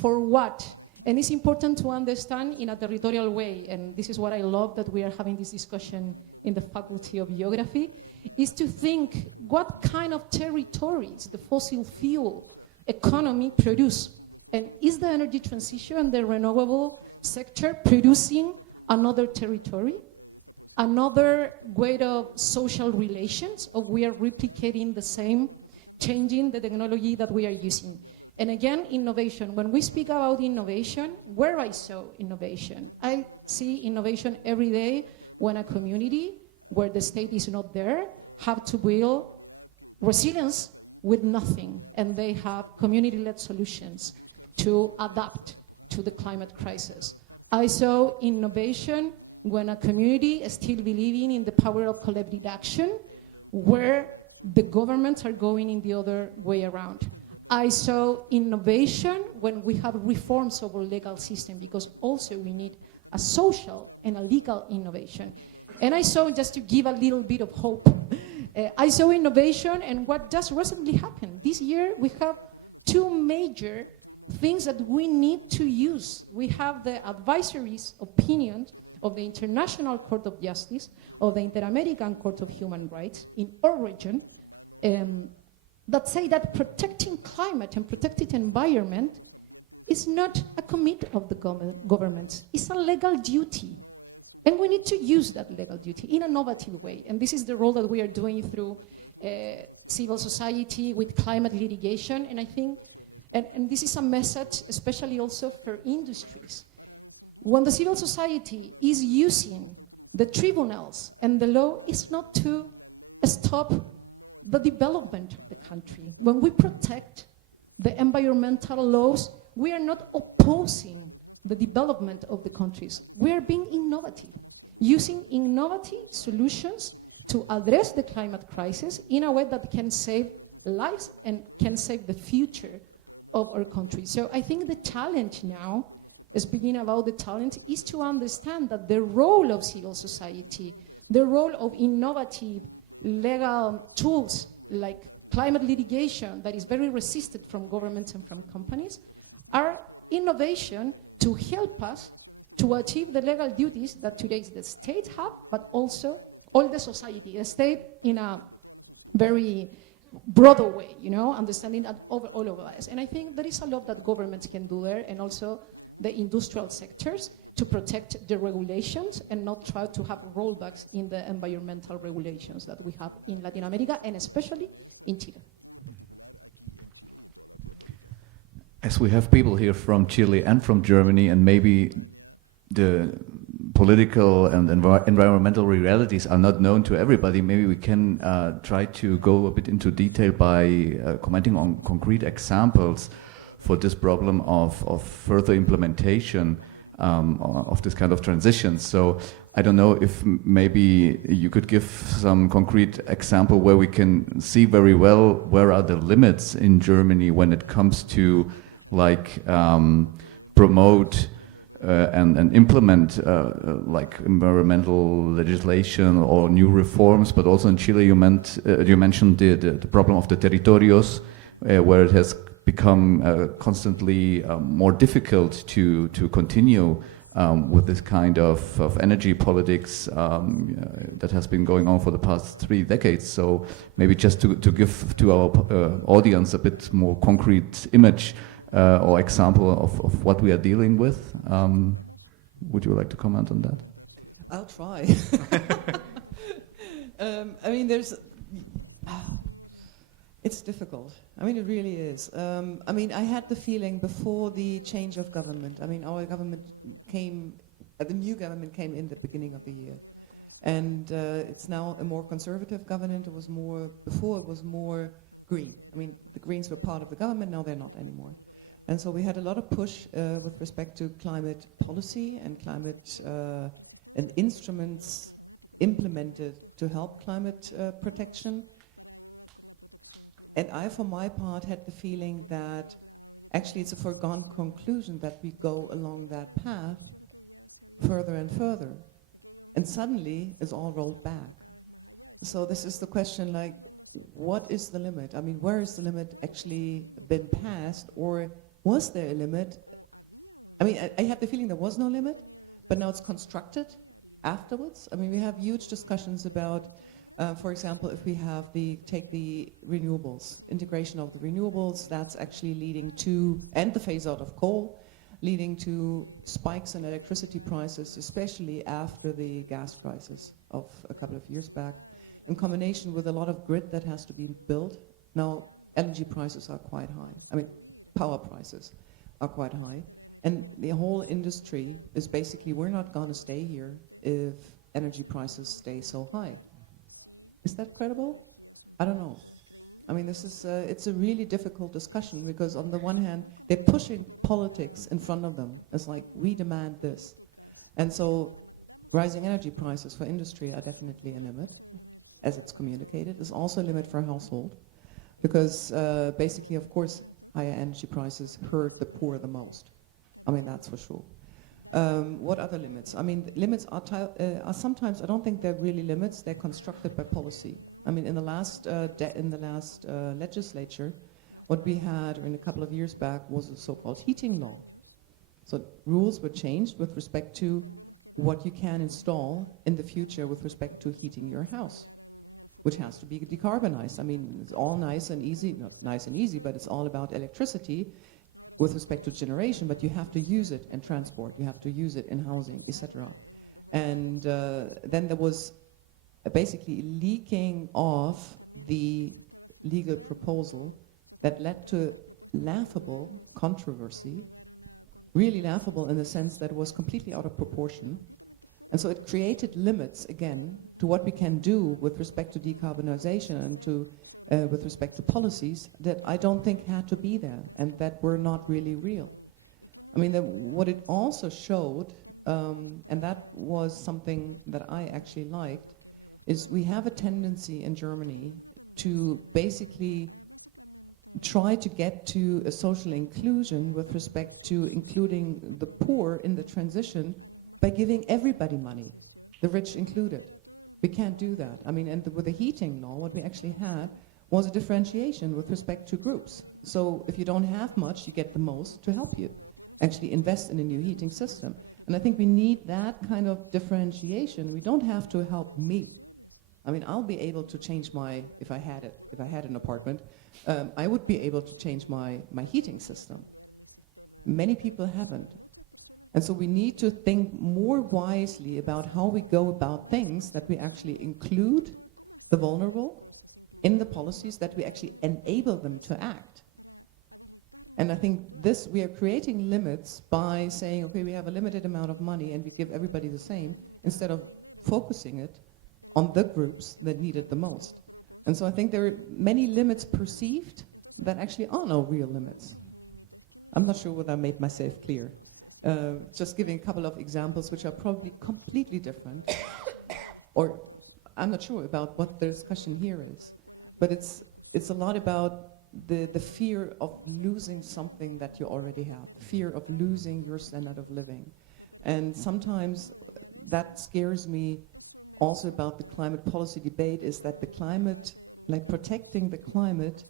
For what? And it's important to understand in a territorial way, and this is what I love that we are having this discussion in the Faculty of Geography, is to think what kind of territories the fossil fuel economy produce. And is the energy transition and the renewable sector producing another territory, another way of social relations, or we are replicating the same, changing the technology that we are using? And again, innovation. When we speak about innovation, where I saw innovation, I see innovation every day when a community where the state is not there have to build resilience with nothing, and they have community-led solutions to adapt to the climate crisis. I saw innovation when a community is still believing in the power of collective action, where the governments are going in the other way around. I saw innovation when we have reforms of our legal system, because also we need a social and a legal innovation. And I saw, just to give a little bit of hope, I saw innovation and what just recently happened. This year we have two major things that we need to use. We have the advisories opinions of the International Court of Justice, of the Inter-American Court of Human Rights in our region, that say that protecting climate and protecting environment is not a commit of the governments. It's a legal duty. And we need to use that legal duty in an innovative way. And this is the role that we are doing through civil society with climate litigation. And I think, and this is a message especially also for industries. When the civil society is using the tribunals and the law, is not to stop the development of the country. When we protect the environmental laws, we are not opposing the development of the countries. We are being innovative, using innovative solutions to address the climate crisis in a way that can save lives and can save the future of our country. So I think the challenge now, speaking about the challenge, is to understand that the role of civil society, the role of innovative legal tools like climate litigation that is very resisted from governments and from companies, are innovation to help us to achieve the legal duties that today the state have, but also all the society, the state in a very broader way, you know, understanding that all of us. And I think there is a lot that governments can do there, and also the industrial sectors, to protect the regulations and not try to have rollbacks in the environmental regulations that we have in Latin America, and especially in Chile. As we have people here from Chile and from Germany, and maybe the political and environmental realities are not known to everybody, maybe we can try to go a bit into detail by commenting on concrete examples for this problem of further implementation of this kind of transition. So I don't know if maybe you could give some concrete example where we can see very well where are the limits in Germany when it comes to like promote and implement like environmental legislation or new reforms, but also in Chile you mentioned the problem of the territorios, where it has become constantly more difficult to continue with this kind of energy politics that has been going on for the past 3 decades. So maybe just to give to our audience a bit more concrete image or example of what we are dealing with. Would you like to comment on that? I'll try. I mean, it's difficult. I mean, it really is. I mean, I had the feeling before the change of government. I mean, our government came, the new government came in the beginning of the year. And it's now a more conservative government. It was more, before it was more green. I mean, the Greens were part of the government, now they're not anymore. And so we had a lot of push with respect to climate policy and climate and instruments implemented to help climate protection. And I, for my part, had the feeling that actually it's a foregone conclusion that we go along that path further and further. And suddenly it's all rolled back. So this is the question, like, what is the limit? I mean, where is the limit actually been passed, or was there a limit? I mean, I had the feeling there was no limit, but now it's constructed afterwards. I mean, we have huge discussions about, for example, if we have take the renewables, integration of the renewables, that's actually leading to, and the phase out of coal, leading to spikes in electricity prices, especially after the gas crisis of a couple of years back, in combination with a lot of grid that has to be built. Now, energy prices are quite high. I mean, power prices are quite high. And the whole industry is basically, we're not going to stay here if energy prices stay so high. Is that credible? I don't know. I mean, this is it's a really difficult discussion, because on the one hand, they're pushing politics in front of them. It's like, we demand this. And so rising energy prices for industry are definitely a limit, as it's communicated. It's also a limit for household, because basically, of course, higher energy prices hurt the poor the most. I mean, that's for sure. What other limits? I mean, limits are sometimes, I don't think they're really limits, they're constructed by policy. I mean, in the last legislature, what we had in a couple of years back was a so-called heating law. So rules were changed with respect to what you can install in the future with respect to heating your house, which has to be decarbonized. I mean, it's all nice and easy, not nice and easy, but it's all about electricity with respect to generation, but you have to use it in transport, you have to use it in housing, etc. And then there was basically leaking of the legal proposal that led to laughable controversy, really laughable in the sense that it was completely out of proportion. And so it created limits, again, to what we can do with respect to decarbonization and to with respect to policies that I don't think had to be there and that were not really real. I mean, what it also showed, and that was something that I actually liked, is we have a tendency in Germany to basically try to get to a social inclusion with respect to including the poor in the transition by giving everybody money, the rich included. We can't do that. I mean, and with the heating law, what we actually had was a differentiation with respect to groups. So if you don't have much, you get the most to help you actually invest in a new heating system. And I think we need that kind of differentiation. We don't have to help me. I mean, I'll be able to change if I had an apartment, I would be able to change my heating system. Many people haven't. And so we need to think more wisely about how we go about things, that we actually include the vulnerable in the policies, that we actually enable them to act. And I think we are creating limits by saying, okay, we have a limited amount of money and we give everybody the same, instead of focusing it on the groups that need it the most. And so I think there are many limits perceived that actually are no real limits. I'm not sure whether I made myself clear. Just giving a couple of examples which are probably completely different, or I'm not sure about what the discussion here is, but it's a lot about the fear of losing something that you already have, the fear of losing your standard of living. And sometimes that scares me also about the climate policy debate, is that the climate, like protecting the climate,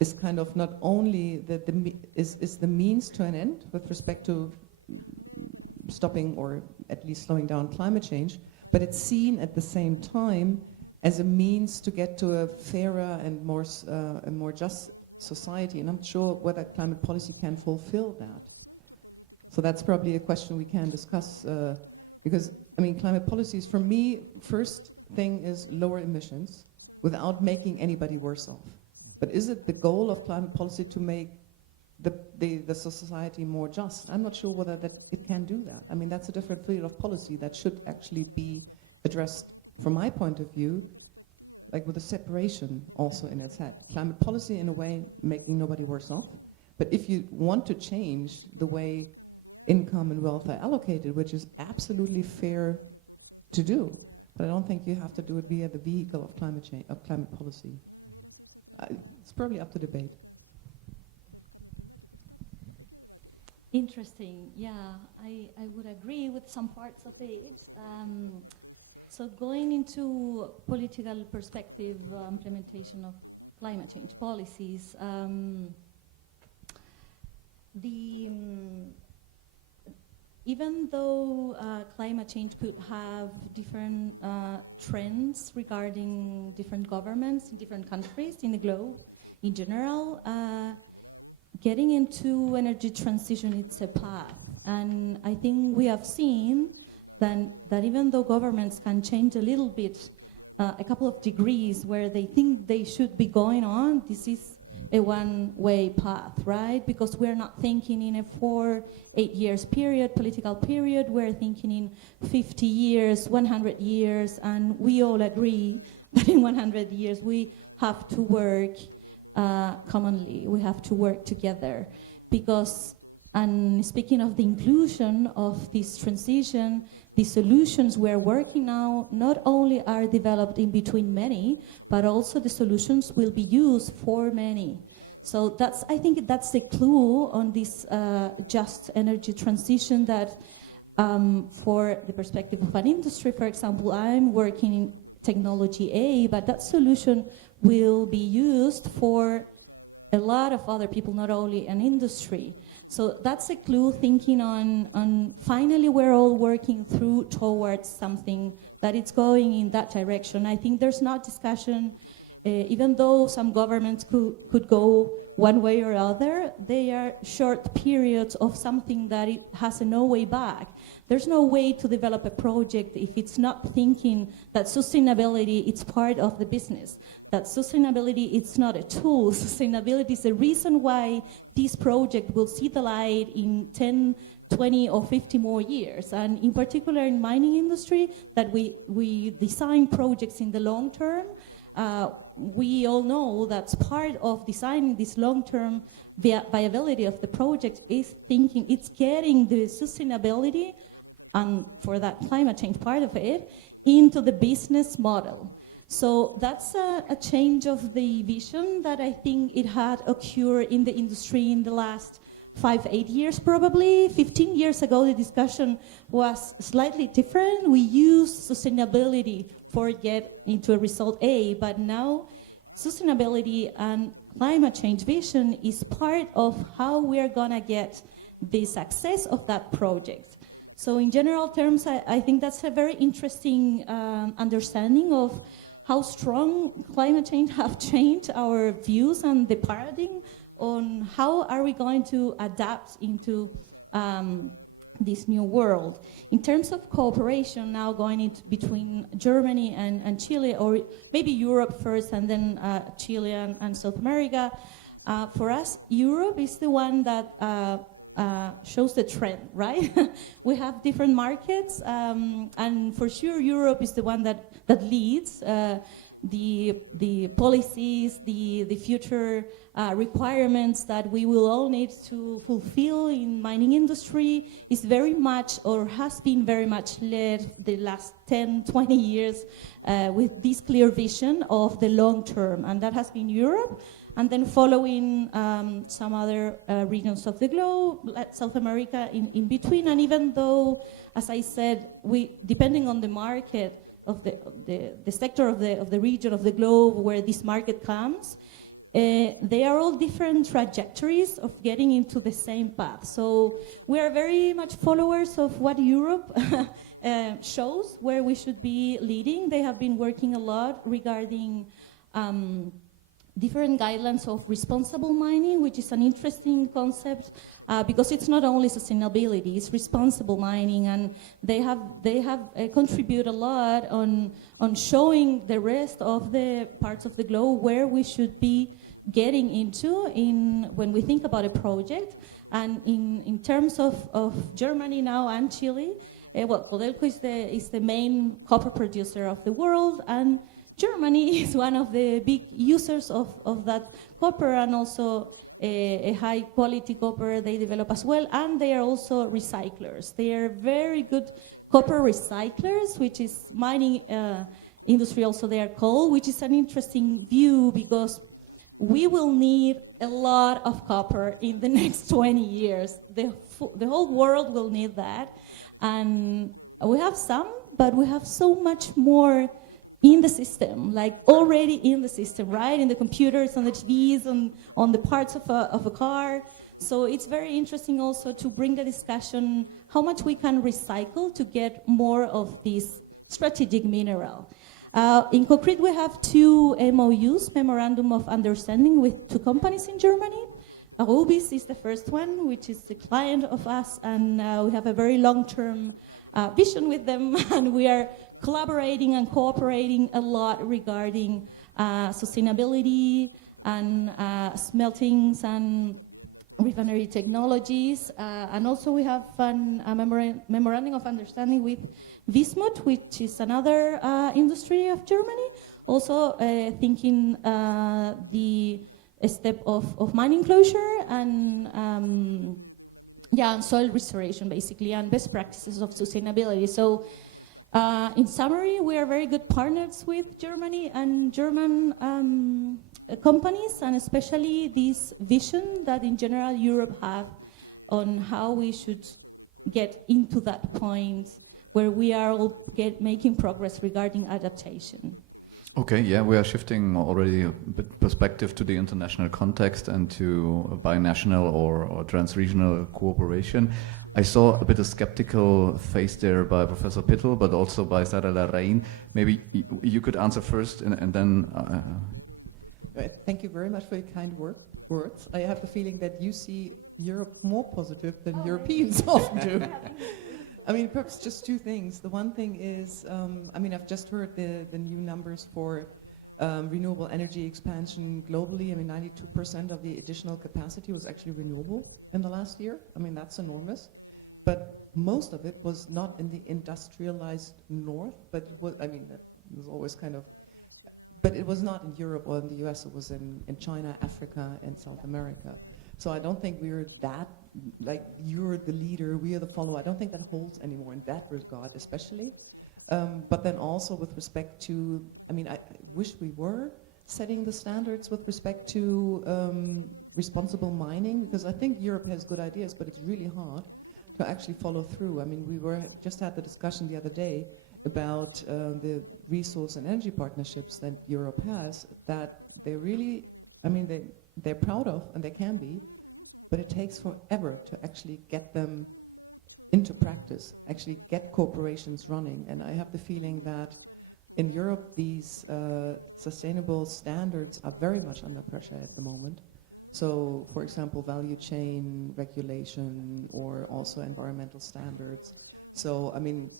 is kind of not only is the means to an end with respect to stopping or at least slowing down climate change, but it's seen at the same time as a means to get to a fairer and more just society. And I'm not sure whether climate policy can fulfill that. So that's probably a question we can discuss, because I mean, climate policies, for me, first thing is lower emissions without making anybody worse off. But is it the goal of climate policy to make the society more just? I'm not sure whether it can do that. I mean, that's a different field of policy that should actually be addressed, from my point of view, like with a separation also in its head. Climate policy, in a way, making nobody worse off. But if you want to change the way income and wealth are allocated, which is absolutely fair to do, but I don't think you have to do it via the vehicle of climate change, of climate policy. It's probably up to debate. Interesting. Yeah, I would agree with some parts of it. So going into political perspective, implementation of climate change policies, even though climate change could have different trends regarding different governments in different countries in the globe, in general, getting into energy transition, it's a path. And I think we have seen that even though governments can change a little bit, a couple of degrees where they think they should be going on, this is a one-way path, right? Because we're not thinking in a 4-8 years period, political period, we're thinking in 50 years, 100 years, and we all agree that in 100 years we have to work commonly, we have to work together. Because, and speaking of the inclusion of this transition, the solutions we're working now not only are developed in between many, but also the solutions will be used for many. So I think that's the clue on this just energy transition that for the perspective of an industry, for example, I'm working in technology A, but that solution will be used for a lot of other people, not only an industry. So that's a clue, thinking on finally we're all working towards something that it's going in that direction. I think there's not discussion, even though some governments could go one way or other, they are short periods of something that it has no way back. There's no way to develop a project if it's not thinking that sustainability is part of the business, that sustainability it's not a tool. Sustainability is the reason why this project will see the light in 10, 20 or 50 more years. And in particular in mining industry, that we design projects in the long term. We all know that's part of designing this long-term viability of the project is thinking it's getting the sustainability, and for that climate change part of it, into the business model. So that's a change of the vision that I think it had occurred in the industry in the last 5-8 years probably. 15 years ago, the discussion was slightly different. We used sustainability for get into a result A, but now sustainability and climate change vision is part of how we're gonna get the success of that project. So in general terms, I think that's a very interesting understanding of how strong climate change have changed our views and the paradigm on how are we going to adapt into this new world. In terms of cooperation now going into between Germany and Chile, or maybe Europe first and then Chile and South America, for us, Europe is the one that shows the trend, right? We have different markets, and for sure Europe is the one that leads the policies, the future requirements that we will all need to fulfill in mining industry is very much, or has been very much led the last 10, 20 years with this clear vision of the long term, and that has been Europe. And then following some other regions of the globe, like South America in between. And even though, as I said, depending on the market of the sector of the region of the globe where this market comes, they are all different trajectories of getting into the same path. So we are very much followers of what Europe shows, where we should be leading. They have been working a lot regarding different guidelines of responsible mining, which is an interesting concept because it's not only sustainability, it's responsible mining, and they have contributed a lot on showing the rest of the parts of the globe where we should be getting into when we think about a project. And in terms of Germany now and Chile, Codelco is the main copper producer of the world, and Germany is one of the big users of that copper, and also a high quality copper they develop as well, and they are also recyclers. They are very good copper recyclers, which is mining industry also they are called, which is an interesting view because we will need a lot of copper in the next 20 years. The whole world will need that, and we have some, but we have so much more in the system, like already in the system, right? In the computers, on the TVs, on the parts of a car. So it's very interesting also to bring the discussion how much we can recycle to get more of this strategic mineral. In concrete, we have 2 MOUs, Memorandum of Understanding, with 2 companies in Germany. Arubis is the first one, which is a client of us, and we have a very long-term vision with them, and we are collaborating and cooperating a lot regarding sustainability and smeltings and refinery technologies. And also we have a memorandum of understanding with Wismut, which is another industry of Germany, also thinking the step of mining closure and and soil restoration, basically, and best practices of sustainability. So In summary, we are very good partners with Germany and German companies, and especially this vision that in general Europe have on how we should get into that point where we are all making progress regarding adaptation. Okay, yeah, we are shifting already a bit perspective to the international context and to binational or transregional cooperation. I saw a bit of skeptical face there by Professor Pittel, but also by Sara Larraín. Maybe you could answer first and then... Thank you very much for your kind words. I have the feeling that you see Europe more positive than Europeans often do. I mean, perhaps just two things. The one thing is, I mean, I've just heard the new numbers for renewable energy expansion globally. I mean, 92% of the additional capacity was actually renewable in the last year. I mean, that's enormous. But most of it was not in the industrialized north, but it was, I mean, that was always kind of, but it was not in Europe or in the US, it was in China, Africa, and South America. So I don't think we're that, like, you're the leader, we are the follower. I don't think that holds anymore in that regard, especially. But then also with respect to, I mean, I wish we were setting the standards with respect to responsible mining, because I think Europe has good ideas, but it's really hard to actually follow through. I mean, we just had the discussion the other day about the resource and energy partnerships that Europe has, that they really, I mean, they're proud of, and they can be, but it takes forever to actually get them into practice, actually get corporations running. And I have the feeling that in Europe, these sustainable standards are very much under pressure at the moment. So, for example, value chain regulation or also environmental standards. So, I mean,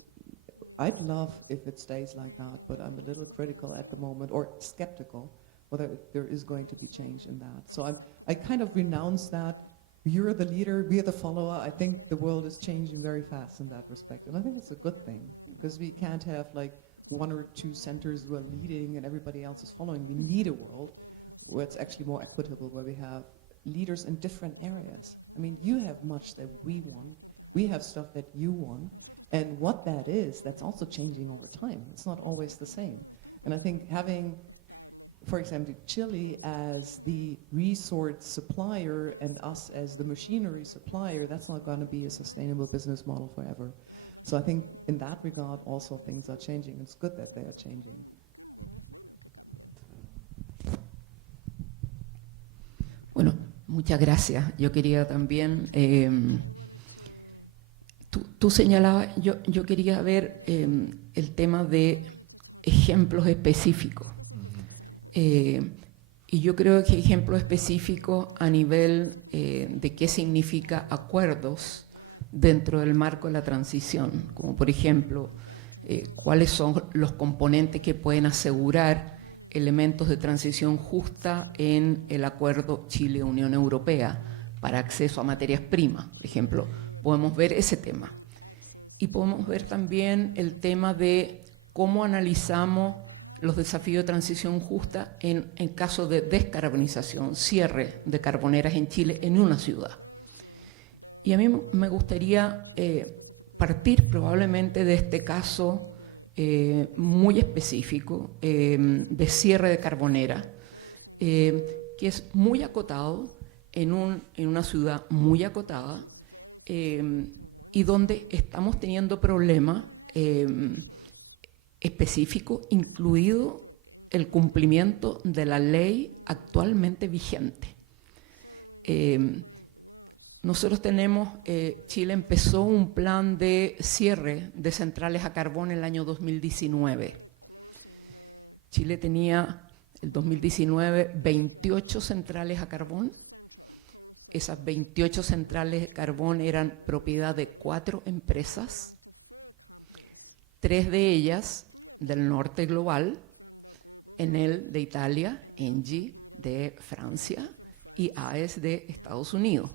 I'd love if it stays like that, but I'm a little critical at the moment, or skeptical, whether there is going to be change in that. So I kind of renounce that. You're the leader, we're the follower. I think the world is changing very fast in that respect. And I think it's a good thing, because we can't have like one or two centers who are leading and everybody else is following. We need a world where it's actually more equitable, where we have leaders in different areas. I mean, you have much that we want. We have stuff that you want. And what that is, that's also changing over time. It's not always the same. And I think having, for example, Chile as the resource supplier and us as the machinery supplier, that's not going to be a sustainable business model forever. So I think in that regard also things are changing. It's good that they are changing. Bueno, muchas gracias. Yo quería también, tú señalabas, yo quería ver el tema de ejemplos específicos. Y yo creo que ejemplos específicos a nivel de qué significa acuerdos dentro del marco de la transición, como por ejemplo, cuáles son los componentes que pueden asegurar elementos de transición justa en el acuerdo Chile-Unión Europea para acceso a materias primas, por ejemplo. Podemos ver ese tema. Y podemos ver también el tema de cómo analizamos los desafíos de transición justa en caso de descarbonización, cierre de carboneras en Chile en una ciudad. Y a mí me gustaría partir probablemente de este caso muy específico de cierre de carbonera, que es muy acotado en una ciudad muy acotada y donde estamos teniendo problemas específicos, incluido el cumplimiento de la ley actualmente vigente. Nosotros tenemos, Chile empezó un plan de cierre de centrales a carbón en el año 2019. Chile tenía, el 2019, 28 centrales a carbón. Esas 28 centrales de carbón eran propiedad de 4 empresas, 3 de ellas del norte global, Enel de Italia, Engie de Francia y AES de Estados Unidos.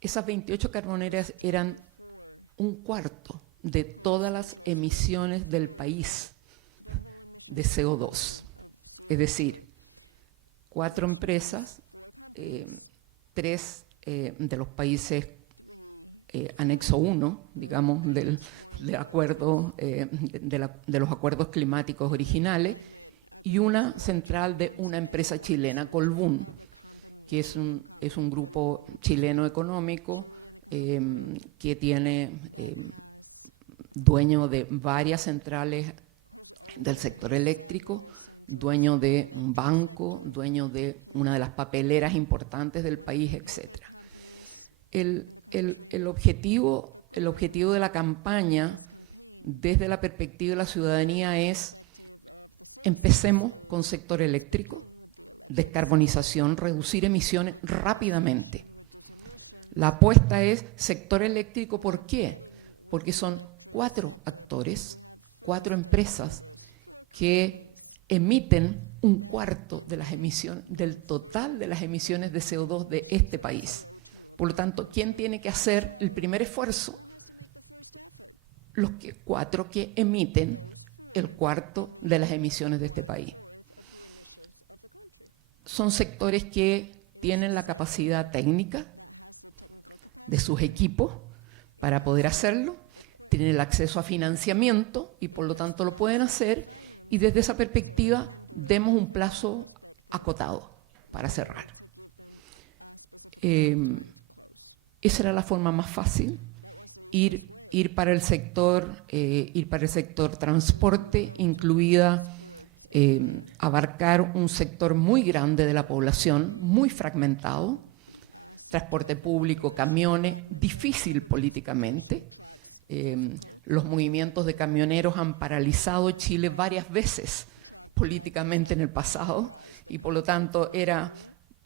Esas 28 carboneras eran un cuarto de todas las emisiones del país de CO2. Es decir, 4 empresas, 3 de los países anexo 1, digamos, del acuerdo, de los acuerdos climáticos originales, y una central de una empresa chilena, Colbún, que es un grupo chileno económico que tiene dueño de varias centrales del sector eléctrico, dueño de un banco, dueño de una de las papeleras importantes del país, etc. El objetivo de la campaña, desde la perspectiva de la ciudadanía, es: empecemos con sector eléctrico, descarbonización, reducir emisiones rápidamente. La apuesta es sector eléctrico. ¿Por qué? Porque son 4 actores, 4 empresas que emiten un cuarto de las emisiones, del total de las emisiones de CO2 de este país. Por lo tanto, ¿quién tiene que hacer el primer esfuerzo? Los 4 que emiten el cuarto de las emisiones de este país. Son sectores que tienen la capacidad técnica de sus equipos para poder hacerlo, tienen el acceso a financiamiento y por lo tanto lo pueden hacer, y desde esa perspectiva demos un plazo acotado para cerrar. Esa era la forma más fácil, ir para el sector transporte, incluida abarcar un sector muy grande de la población, muy fragmentado, transporte público, camiones, difícil políticamente. Los movimientos de camioneros han paralizado Chile varias veces políticamente en el pasado, y por lo tanto era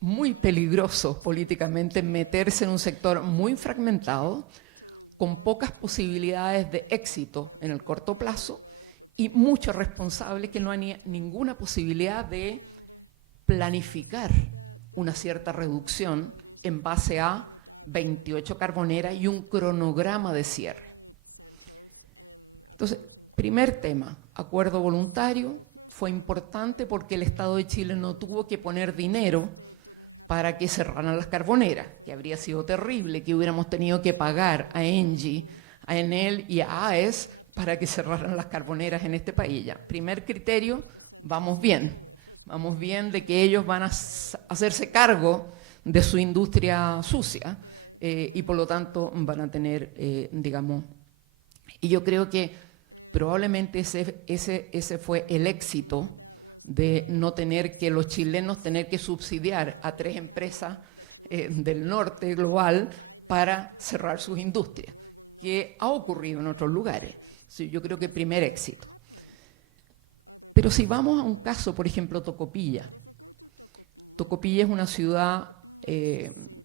muy peligroso políticamente meterse en un sector muy fragmentado, con pocas posibilidades de éxito en el corto plazo, y muchos responsables que no hay ninguna posibilidad de planificar una cierta reducción en base a 28 carboneras y un cronograma de cierre. Entonces, primer tema, acuerdo voluntario. Fue importante porque el Estado de Chile no tuvo que poner dinero para que cerraran las carboneras, que habría sido terrible que hubiéramos tenido que pagar a ENGIE, a Enel y a AES para que cerraran las carboneras en este país. Ya, primer criterio, vamos bien de que ellos van a hacerse cargo de su industria sucia y por lo tanto van a tener, digamos, y yo creo que probablemente ese fue el éxito de no tener que los chilenos tener que subsidiar a 3 empresas del norte global para cerrar sus industrias, que ha ocurrido en otros lugares. Sí, yo creo que primer éxito. Pero si vamos a un caso, por ejemplo, Tocopilla. Tocopilla es una ciudad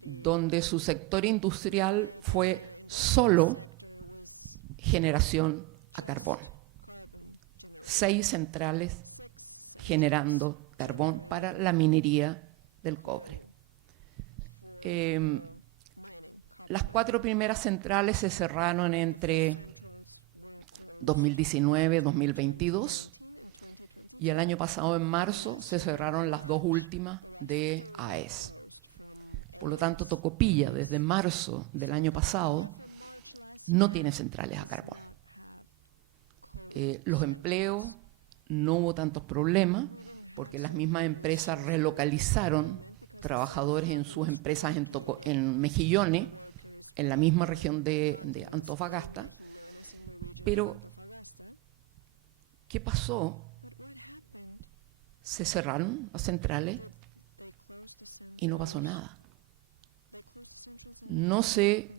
donde su sector industrial fue solo generación a carbón. 6 centrales generando carbón para la minería del cobre. Las 4 primeras centrales se cerraron entre 2019 y 2022, y el año pasado, en marzo, se cerraron las 2 últimas de AES. Por lo tanto, Tocopilla, desde marzo del año pasado, no tiene centrales a carbón. Los empleos, no hubo tantos problemas, porque las mismas empresas relocalizaron trabajadores en sus empresas en Mejillones, en la misma región de Antofagasta. Pero, ¿qué pasó? Se cerraron las centrales y no pasó nada. No se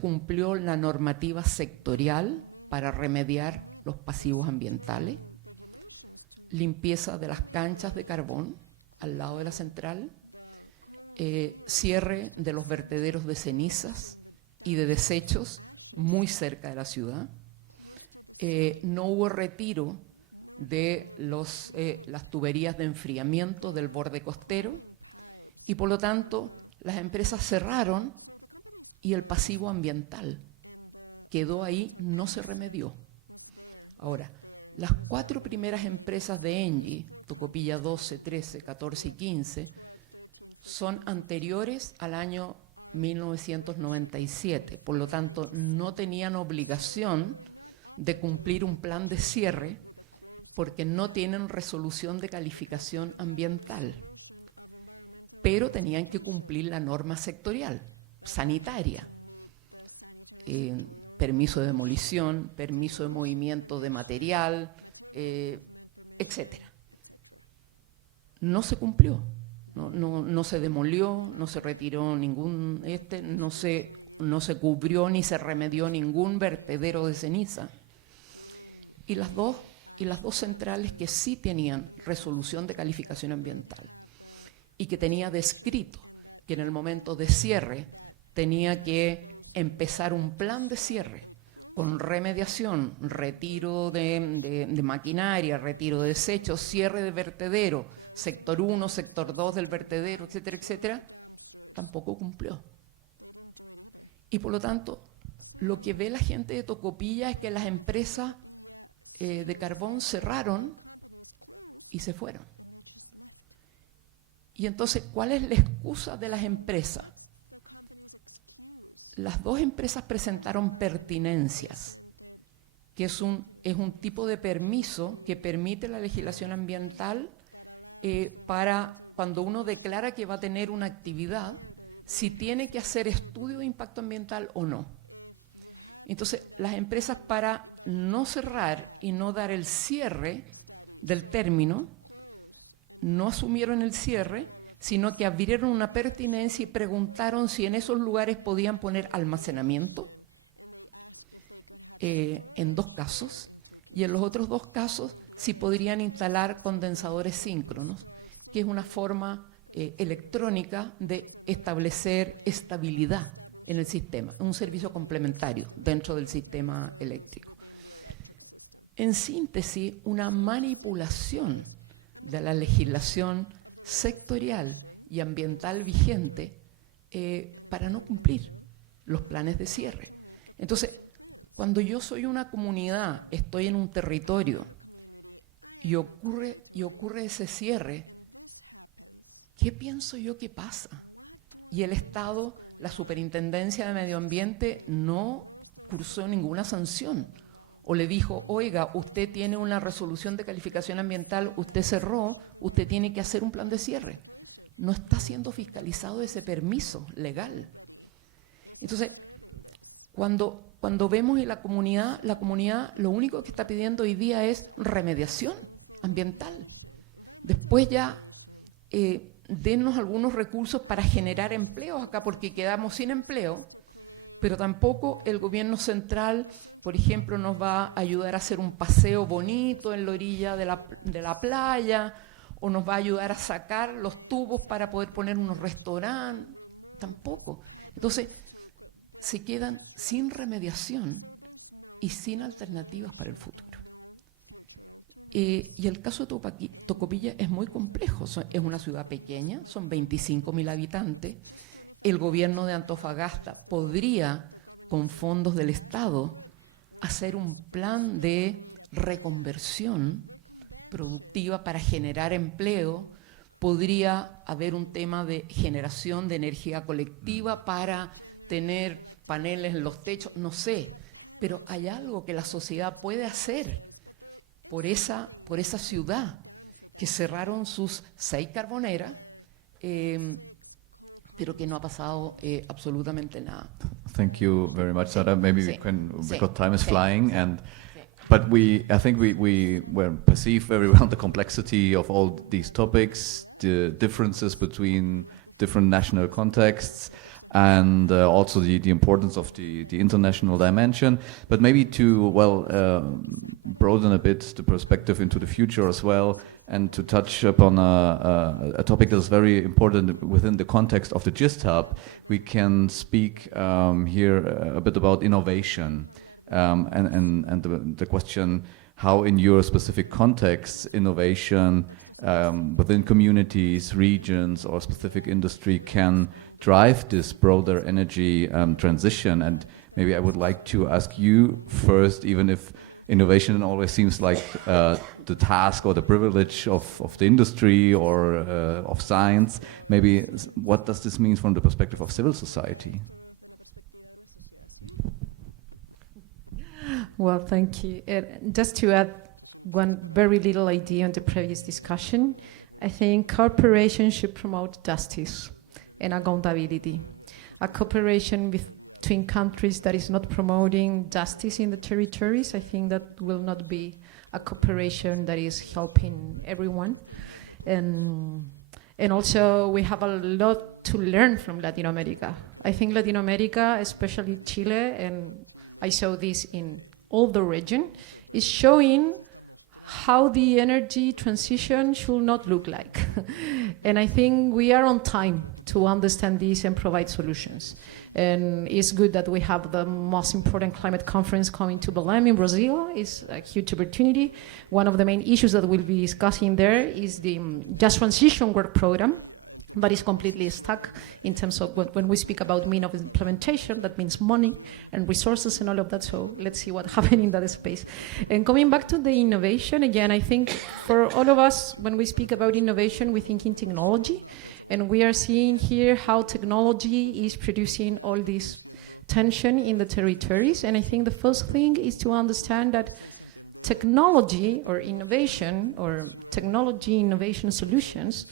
cumplió la normativa sectorial para remediar los pasivos ambientales, limpieza de las canchas de carbón al lado de la central, cierre de los vertederos de cenizas y de desechos muy cerca de la ciudad, no hubo retiro de las tuberías de enfriamiento del borde costero, y por lo tanto las empresas cerraron y el pasivo ambiental quedó ahí, no se remedió. Ahora, las 4 primeras empresas de ENGIE, Tocopilla 12, 13, 14 y 15, son anteriores al año 1997. Por lo tanto, no tenían obligación de cumplir un plan de cierre porque no tienen resolución de calificación ambiental, pero tenían que cumplir la norma sectorial, sanitaria, permiso de demolición, permiso de movimiento de material, etc. No se cumplió, no se demolió, no se retiró ningún, no se cubrió ni se remedió ningún vertedero de ceniza. Y las dos centrales que sí tenían resolución de calificación ambiental y que tenía descrito que en el momento de cierre tenía que empezar un plan de cierre con remediación, retiro de maquinaria, retiro de desechos, cierre de vertedero, sector 1, sector 2 del vertedero, etcétera, etcétera, tampoco cumplió. Y por lo tanto, lo que ve la gente de Tocopilla es que las empresas de carbón cerraron y se fueron. Y entonces, ¿cuál es la excusa de las empresas? Las dos empresas presentaron pertinencias, que es un tipo de permiso que permite la legislación ambiental para cuando uno declara que va a tener una actividad, si tiene que hacer estudio de impacto ambiental o no. Entonces, las empresas, para no cerrar y no dar el cierre del término, no asumieron el cierre, sino que abrieron una pertinencia y preguntaron si en esos lugares podían poner almacenamiento, en 2 casos, y en los otros 2 casos si podrían instalar condensadores síncronos, que es una forma electrónica de establecer estabilidad en el sistema, un servicio complementario dentro del sistema eléctrico. En síntesis, una manipulación de la legislación sectorial y ambiental vigente para no cumplir los planes de cierre. Entonces, cuando yo soy una comunidad, estoy en un territorio y ocurre ese cierre, ¿qué pienso yo que pasa? Y el Estado, la Superintendencia de Medio Ambiente, no cursó ninguna sanción. O le dijo, oiga, usted tiene una resolución de calificación ambiental, usted cerró, usted tiene que hacer un plan de cierre. No está siendo fiscalizado ese permiso legal. Entonces, cuando vemos en la comunidad lo único que está pidiendo hoy día es remediación ambiental. Después ya denos algunos recursos para generar empleos acá, porque quedamos sin empleo, pero tampoco el gobierno central, por ejemplo, nos va a ayudar a hacer un paseo bonito en la orilla de la playa, o nos va a ayudar a sacar los tubos para poder poner unos restaurantes, tampoco. Entonces, se quedan sin remediación y sin alternativas para el futuro. Y el caso de Tocopilla es muy complejo. Es una ciudad pequeña, son 25.000 habitantes. El gobierno de Antofagasta podría, con fondos del Estado, hacer un plan de reconversión productiva para generar empleo. Podría haber un tema de generación de energía colectiva para tener paneles en los techos, no sé, pero hay algo que la sociedad puede hacer por esa ciudad, que cerraron sus 6 carboneras, pero que no ha pasado absolutamente nada. Thank you very much, Sara. Maybe we can, because time is flying, but I think we perceive very well the complexity of all these topics, the differences between different national contexts, and also the importance of the international dimension. But maybe to, broaden a bit the perspective into the future as well, and to touch upon a topic that is very important within the context of the GIST Hub, we can speak here a bit about innovation, and the question how in your specific context innovation within communities, regions, or specific industry can drive this broader energy transition. And maybe I would like to ask you first, even if innovation always seems like the task or the privilege of the industry or of science. Maybe what does this mean from the perspective of civil society? Well, thank you. Just to add one very little idea on the previous discussion, I think corporations should promote justice and accountability. A cooperation between countries that is not promoting justice in the territories, I think that will not be a cooperation that is helping everyone. And also we have a lot to learn from Latin America. I think Latin America, especially Chile, and I saw this in all the region, is showing how the energy transition should not look like. And I think we are on time to understand this and provide solutions. And it's good that we have the most important climate conference coming to Belém in Brazil. It's a huge opportunity. One of the main issues that we'll be discussing there is the Just Transition Work Program, but it's completely stuck in terms of when we speak about mean of implementation, that means money and resources and all of that. So let's see what happens in that space. And coming back to the innovation, again, I think for all of us, when we speak about innovation, we think in technology. And we are seeing here how technology is producing all this tension in the territories. And I think the first thing is to understand that technology or innovation or technology innovation solutions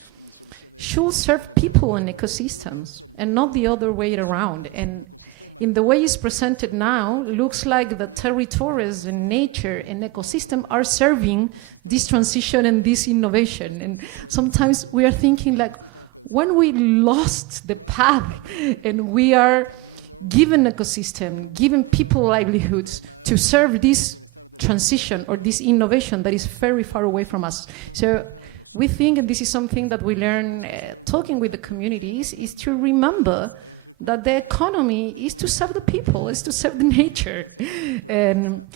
should serve people and ecosystems and not the other way around. And in the way it's presented now, looks like the territories and nature and ecosystem are serving this transition and this innovation. And sometimes we are thinking like, when we lost the path and we are given ecosystem, giving people livelihoods to serve this transition or this innovation that is very far away from us. So we think, and this is something that we learn talking with the communities, is to remember that the economy is to serve the people, is to serve the nature, and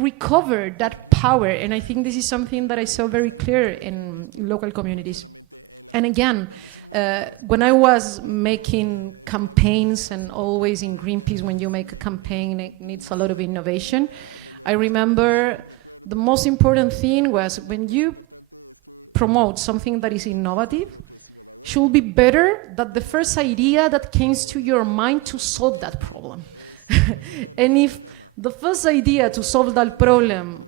recover that power. And I think this is something that I saw very clear in local communities. And again, when I was making campaigns, and always in Greenpeace, when you make a campaign, it needs a lot of innovation. I remember the most important thing was when you promote something that is innovative, should be better than the first idea that came to your mind to solve that problem. And if the first idea to solve that problem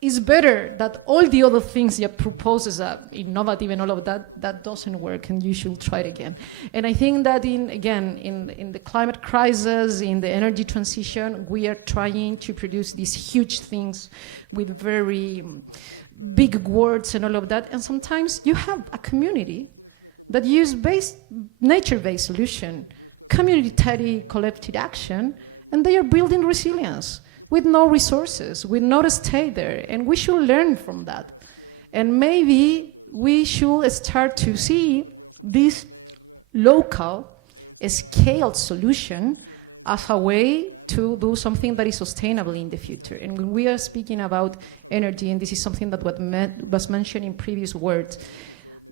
is better than all the other things you propose as innovative and all of that, that doesn't work, and you should try it again. And I think that in the climate crisis, in the energy transition, we are trying to produce these huge things with very big words and all of that. And sometimes you have a community that use nature-based solution, community collective action, and they are building resilience with no resources, with no state there, and we should learn from that. And maybe we should start to see this local scaled solution as a way to do something that is sustainable in the future. And when we are speaking about energy, and this is something that was mentioned in previous words,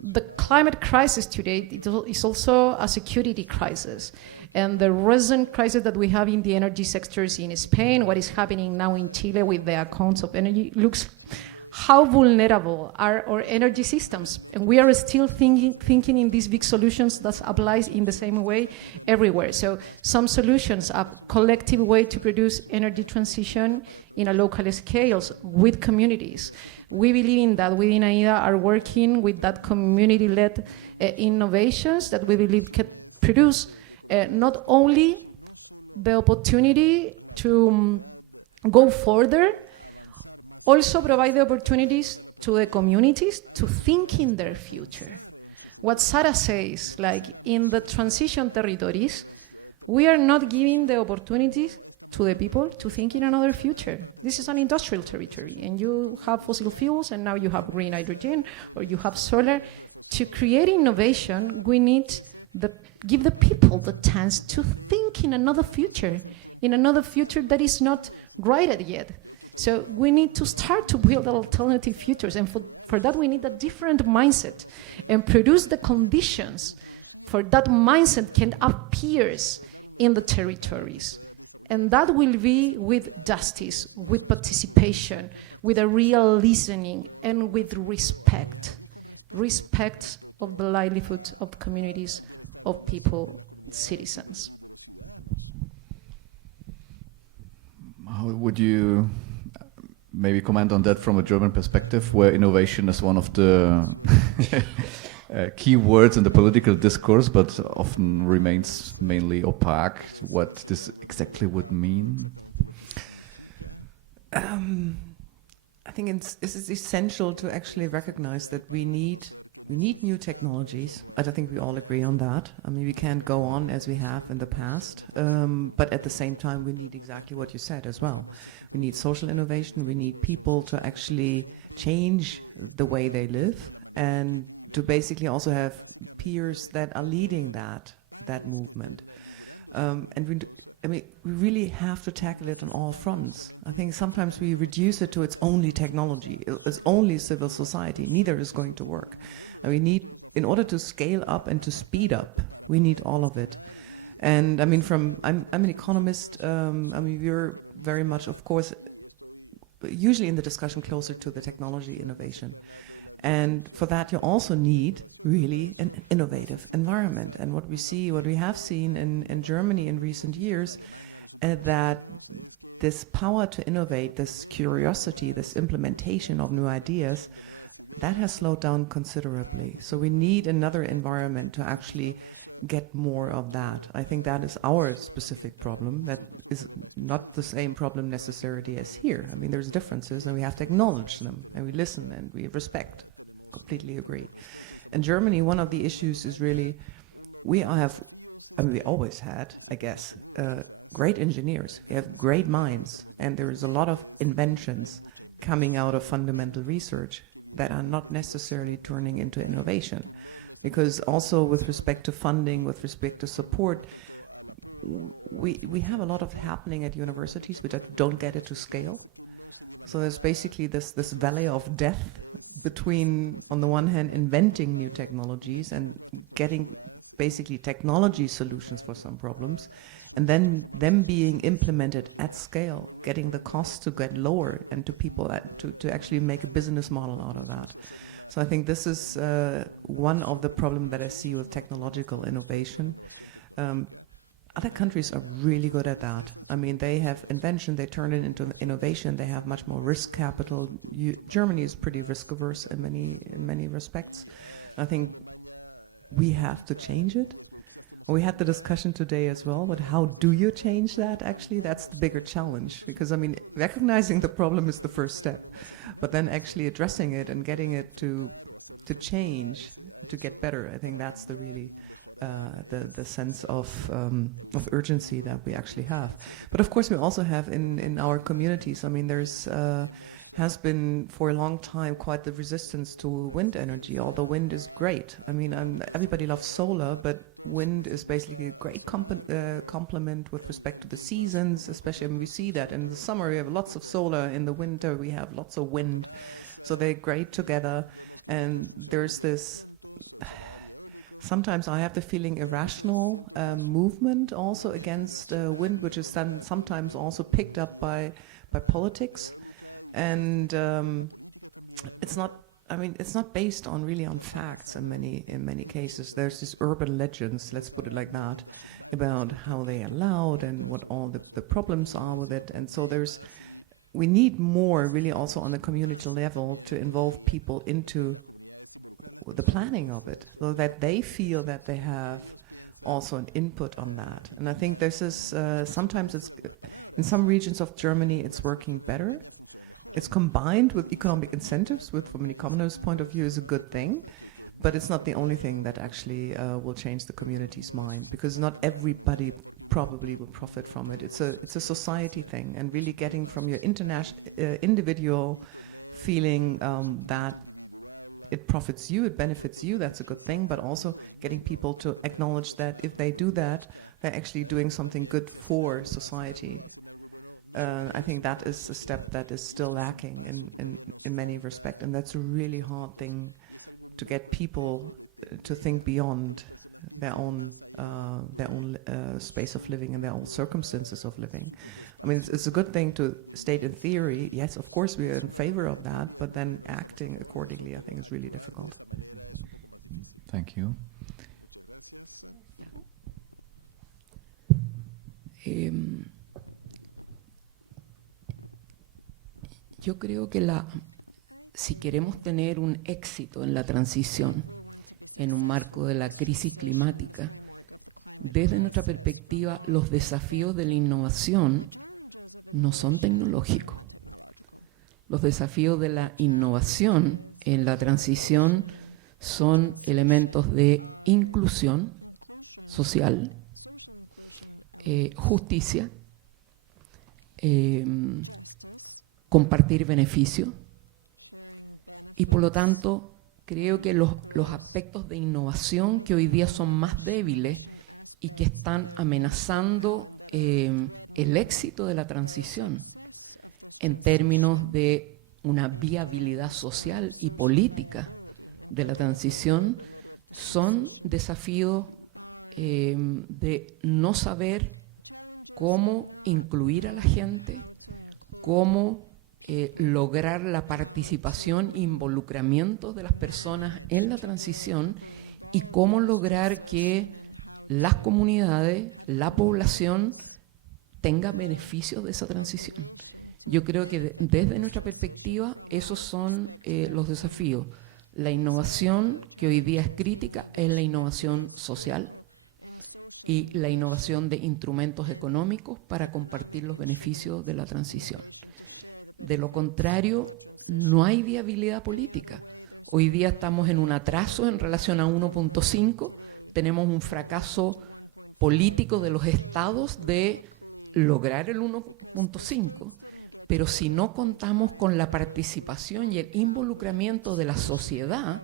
the climate crisis today is also a security crisis. And the recent crisis that we have in the energy sectors in Spain, what is happening now in Chile with the accounts of energy, looks how vulnerable are our energy systems. And we are still thinking in these big solutions that applies in the same way everywhere. So some solutions are collective way to produce energy transition in a local scales with communities. We believe in that. We in AIDA are working with that community-led innovations that we believe can produce not only the opportunity to go further, also provide the opportunities to the communities to think in their future. What Sarah says, like in the transition territories, we are not giving the opportunities to the people to think in another future. This is an industrial territory, and you have fossil fuels, and now you have green hydrogen, or you have solar. To create innovation, we need give the people the chance to think in another future that is not graded yet. So we need to start to build alternative futures, and for that we need a different mindset and produce the conditions for that mindset can appear in the territories. And that will be with justice, with participation, with a real listening, and with respect. Respect of the livelihood of communities, of people, citizens. How would you maybe comment on that from a German perspective, where innovation is one of the key words in the political discourse, but often remains mainly opaque, what this exactly would mean? I think it's essential to actually recognize that we need new technologies. I think we all agree on that. I mean, we can't go on as we have in the past, but at the same time, we need exactly what you said as well. We need social innovation. We need people to actually change the way they live, and to basically also have peers that are leading that movement. And we really have to tackle it on all fronts. I think sometimes we reduce it to it's only technology, it's only civil society. Neither is going to work. And we need, in order to scale up and to speed up, we need all of it. And I mean, I'm an economist. I mean, we're very much, of course, usually in the discussion closer to the technology innovation. And for that, you also need really an innovative environment. And what we have seen in Germany in recent years, that this power to innovate, this curiosity, this implementation of new ideas, that has slowed down considerably. So we need another environment to actually get more of that. I think that is our specific problem. That is not the same problem necessarily as here. I mean, there's differences, and we have to acknowledge them, and we listen, and we respect. Completely agree. In Germany, one of the issues is really, we always had, I guess, great engineers. We have great minds, and there is a lot of inventions coming out of fundamental research that are not necessarily turning into innovation. Because also with respect to funding, with respect to support, we have a lot of happening at universities which don't get it to scale. So there's basically this valley of death between, on the one hand, inventing new technologies and getting basically technology solutions for some problems, and then them being implemented at scale, getting the costs to get lower, and to people to actually make a business model out of that. So I think this is one of the problems that I see with technological innovation. Other countries are really good at that. I mean, they have invention, they turn it into innovation, they have much more risk capital. Germany is pretty risk averse in many respects. I think we have to change it. We had the discussion today as well, but how do you change that actually? That's the bigger challenge, because I mean, recognizing the problem is the first step, but then actually addressing it and getting it to change, to get better, I think that's the really the sense of urgency that we actually have. But of course we also have in our communities, I mean, there's has been for a long time quite the resistance to wind energy, although wind is great. I mean, everybody loves solar, but wind is basically a great complement with respect to the seasons, especially when we see that in the summer we have lots of solar, in the winter we have lots of wind. So they're great together, and there's this, sometimes I have the feeling, irrational movement also against wind, which is then sometimes also picked up by politics. And it's not, I mean, it's not based on really on facts in many cases. There's these urban legends, let's put it like that, about how they are allowed and what all the problems are with it. And so we need more really also on the community level to involve people into the planning of it, so that they feel that they have also an input on that. And I think this is, sometimes it's, in some regions of Germany it's working better. It's combined with economic incentives, which from an economist point of view is a good thing, but it's not the only thing that actually will change the community's mind, because not everybody probably will profit from it. It's a society thing, and really getting from your individual feeling that it profits you, it benefits you, that's a good thing, but also getting people to acknowledge that if they do that, they're actually doing something good for society. I think that is a step that is still lacking in many respects, and that's a really hard thing to get people to think beyond their own space of living and their own circumstances of living. I mean, it's a good thing to state in theory, yes, of course we are in favor of that, but then acting accordingly, I think, is really difficult. Thank you. Yo creo que si queremos tener un éxito en la transición, en un marco de la crisis climática, desde nuestra perspectiva, los desafíos de la innovación no son tecnológicos. Los desafíos de la innovación en la transición son elementos de inclusión social, justicia, compartir beneficios, y por lo tanto creo que los aspectos de innovación que hoy día son más débiles y que están amenazando el éxito de la transición en términos de una viabilidad social y política de la transición, son desafíos de no saber cómo incluir a la gente, cómo lograr la participación e involucramiento de las personas en la transición y cómo lograr que las comunidades, la población tenga beneficios de esa transición. Yo creo que desde nuestra perspectiva esos son los desafíos. La innovación que hoy día es crítica es la innovación social y la innovación de instrumentos económicos para compartir los beneficios de la transición. De lo contrario, no hay viabilidad política. Hoy día estamos en un atraso en relación a 1.5, tenemos un fracaso político de los estados de lograr el 1.5, pero si no contamos con la participación y el involucramiento de la sociedad,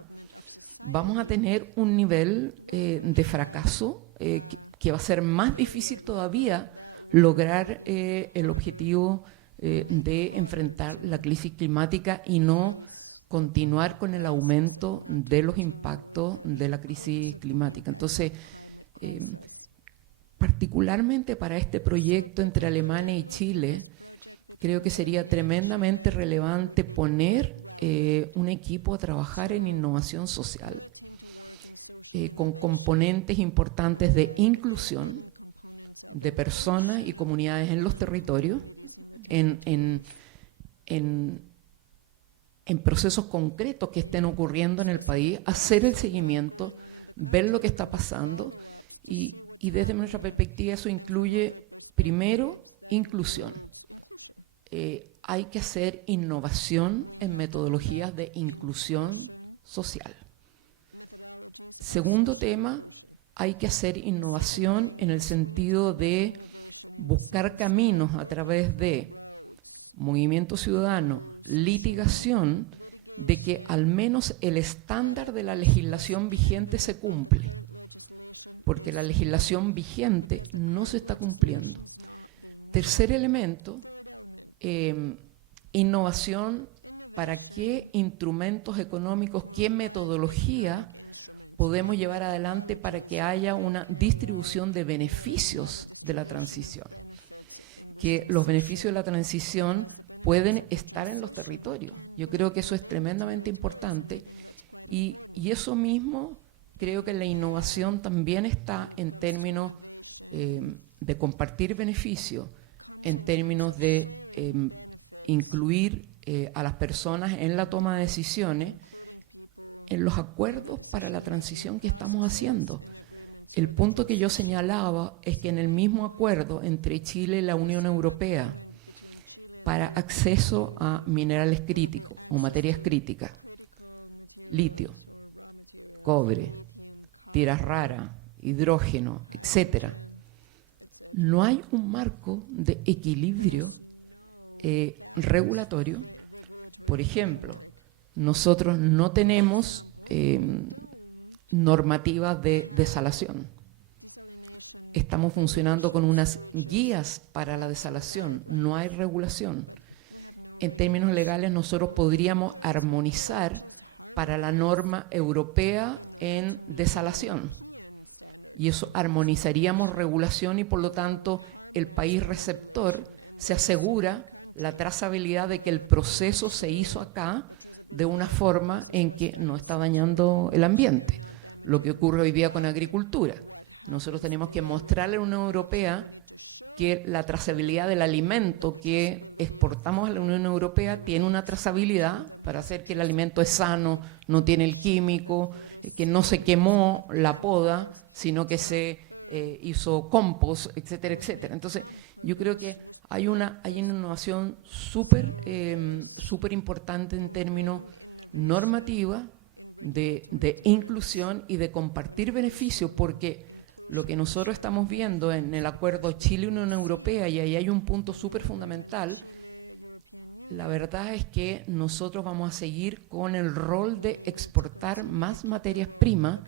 vamos a tener un nivel de fracaso que va a ser más difícil todavía lograr el objetivo de enfrentar la crisis climática y no continuar con el aumento de los impactos de la crisis climática. Entonces, particularmente para este proyecto entre Alemania y Chile, creo que sería tremendamente relevante poner un equipo a trabajar en innovación social, con componentes importantes de inclusión de personas y comunidades en los territorios, en procesos concretos que estén ocurriendo en el país, hacer el seguimiento, ver lo que está pasando y desde nuestra perspectiva eso incluye, primero, inclusión. Hay que hacer innovación en metodologías de inclusión social. Segundo tema, hay que hacer innovación en el sentido de buscar caminos a través de movimiento ciudadano, litigación, de que al menos el estándar de la legislación vigente se cumple, porque la legislación vigente no se está cumpliendo. Tercer elemento, innovación para qué instrumentos económicos, qué metodología podemos llevar adelante para que haya una distribución de beneficios de la transición. Que los beneficios de la transición pueden estar en los territorios. Yo creo que eso es tremendamente importante y eso mismo creo que la innovación también está en términos de compartir beneficios, en términos de incluir a las personas en la toma de decisiones, en los acuerdos para la transición que estamos haciendo. El punto que yo señalaba es que en el mismo acuerdo entre Chile y la Unión Europea para acceso a minerales críticos o materias críticas, litio, cobre, tierras raras, hidrógeno, etc., no hay un marco de equilibrio regulatorio. Por ejemplo, nosotros no tenemos normativas de desalación. Estamos funcionando con unas guías para la desalación, no hay regulación. En términos legales, nosotros podríamos armonizar para la norma europea en desalación, y eso armonizaríamos regulación y por lo tanto el país receptor se asegura la trazabilidad de que el proceso se hizo acá de una forma en que no está dañando el ambiente. Lo que ocurre hoy día con agricultura. Nosotros tenemos que mostrarle a la Unión Europea que la trazabilidad del alimento que exportamos a la Unión Europea tiene una trazabilidad para hacer que el alimento es sano, no tiene el químico, que no se quemó la poda, sino que se hizo compost, etcétera, etcétera. Entonces, yo creo que hay una innovación súper importante en términos normativa, de inclusión y de compartir beneficios, porque lo que nosotros estamos viendo en el acuerdo Chile-Unión Europea, y ahí hay un punto súper fundamental, la verdad es que nosotros vamos a seguir con el rol de exportar más materias primas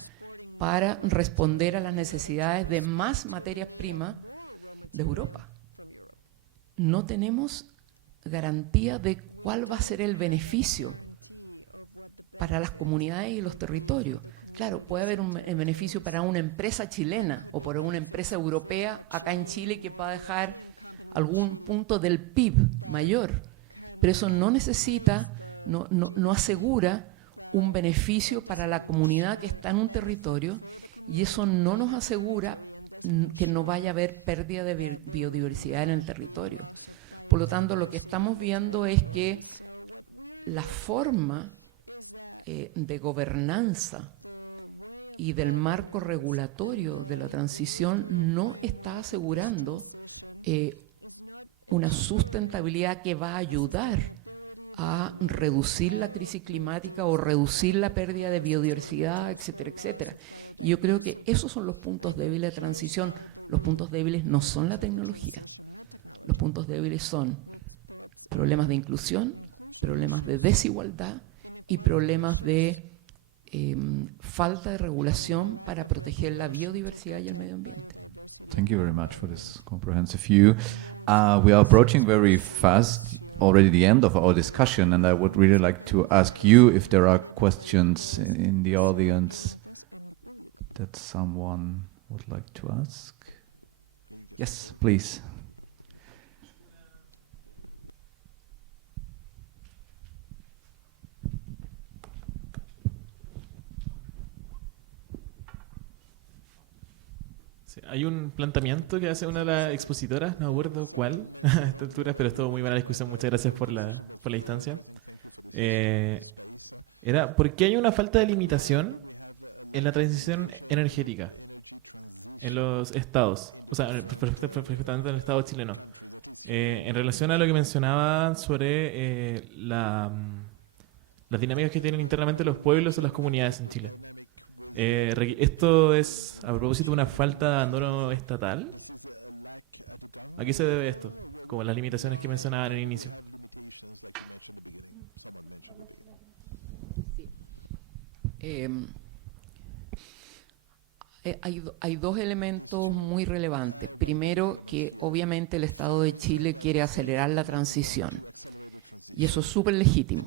para responder a las necesidades de más materias primas de Europa. No tenemos garantía de cuál va a ser el beneficio para las comunidades y los territorios. Claro, puede haber un beneficio para una empresa chilena o para una empresa europea acá en Chile que va a dejar algún punto del PIB mayor, pero eso no necesita, no asegura un beneficio para la comunidad que está en un territorio, y eso no nos asegura que no vaya a haber pérdida de biodiversidad en el territorio. Por lo tanto, lo que estamos viendo es que la forma de gobernanza y del marco regulatorio de la transición no está asegurando una sustentabilidad que va a ayudar a reducir la crisis climática o reducir la pérdida de biodiversidad, etcétera, etcétera. Y yo creo que esos son los puntos débiles de transición. Los puntos débiles no son la tecnología. Los puntos débiles son problemas de inclusión, problemas de desigualdad y problemas de falta de regulación para proteger la biodiversidad y el medio ambiente. Thank you very much for this comprehensive view. We are approaching very fast already the end of our discussion, and I would really like to ask you if there are questions in the audience that someone would like to ask. Yes, please. Hay un planteamiento que hace una de las expositoras, no me acuerdo cuál a esta altura, pero estuvo muy buena la discusión, muchas gracias por la instancia. Era, ¿por qué hay una falta de limitación en la transición energética en los estados? O sea, perfectamente en el estado chileno. En relación a lo que mencionaba sobre las dinámicas que tienen internamente los pueblos o las comunidades en Chile. ¿Esto es a propósito de una falta de abandono estatal? ¿A qué se debe esto? Como las limitaciones que mencionaban en el inicio. Hay dos elementos muy relevantes. Primero, que obviamente el Estado de Chile quiere acelerar la transición, y eso es súper legítimo.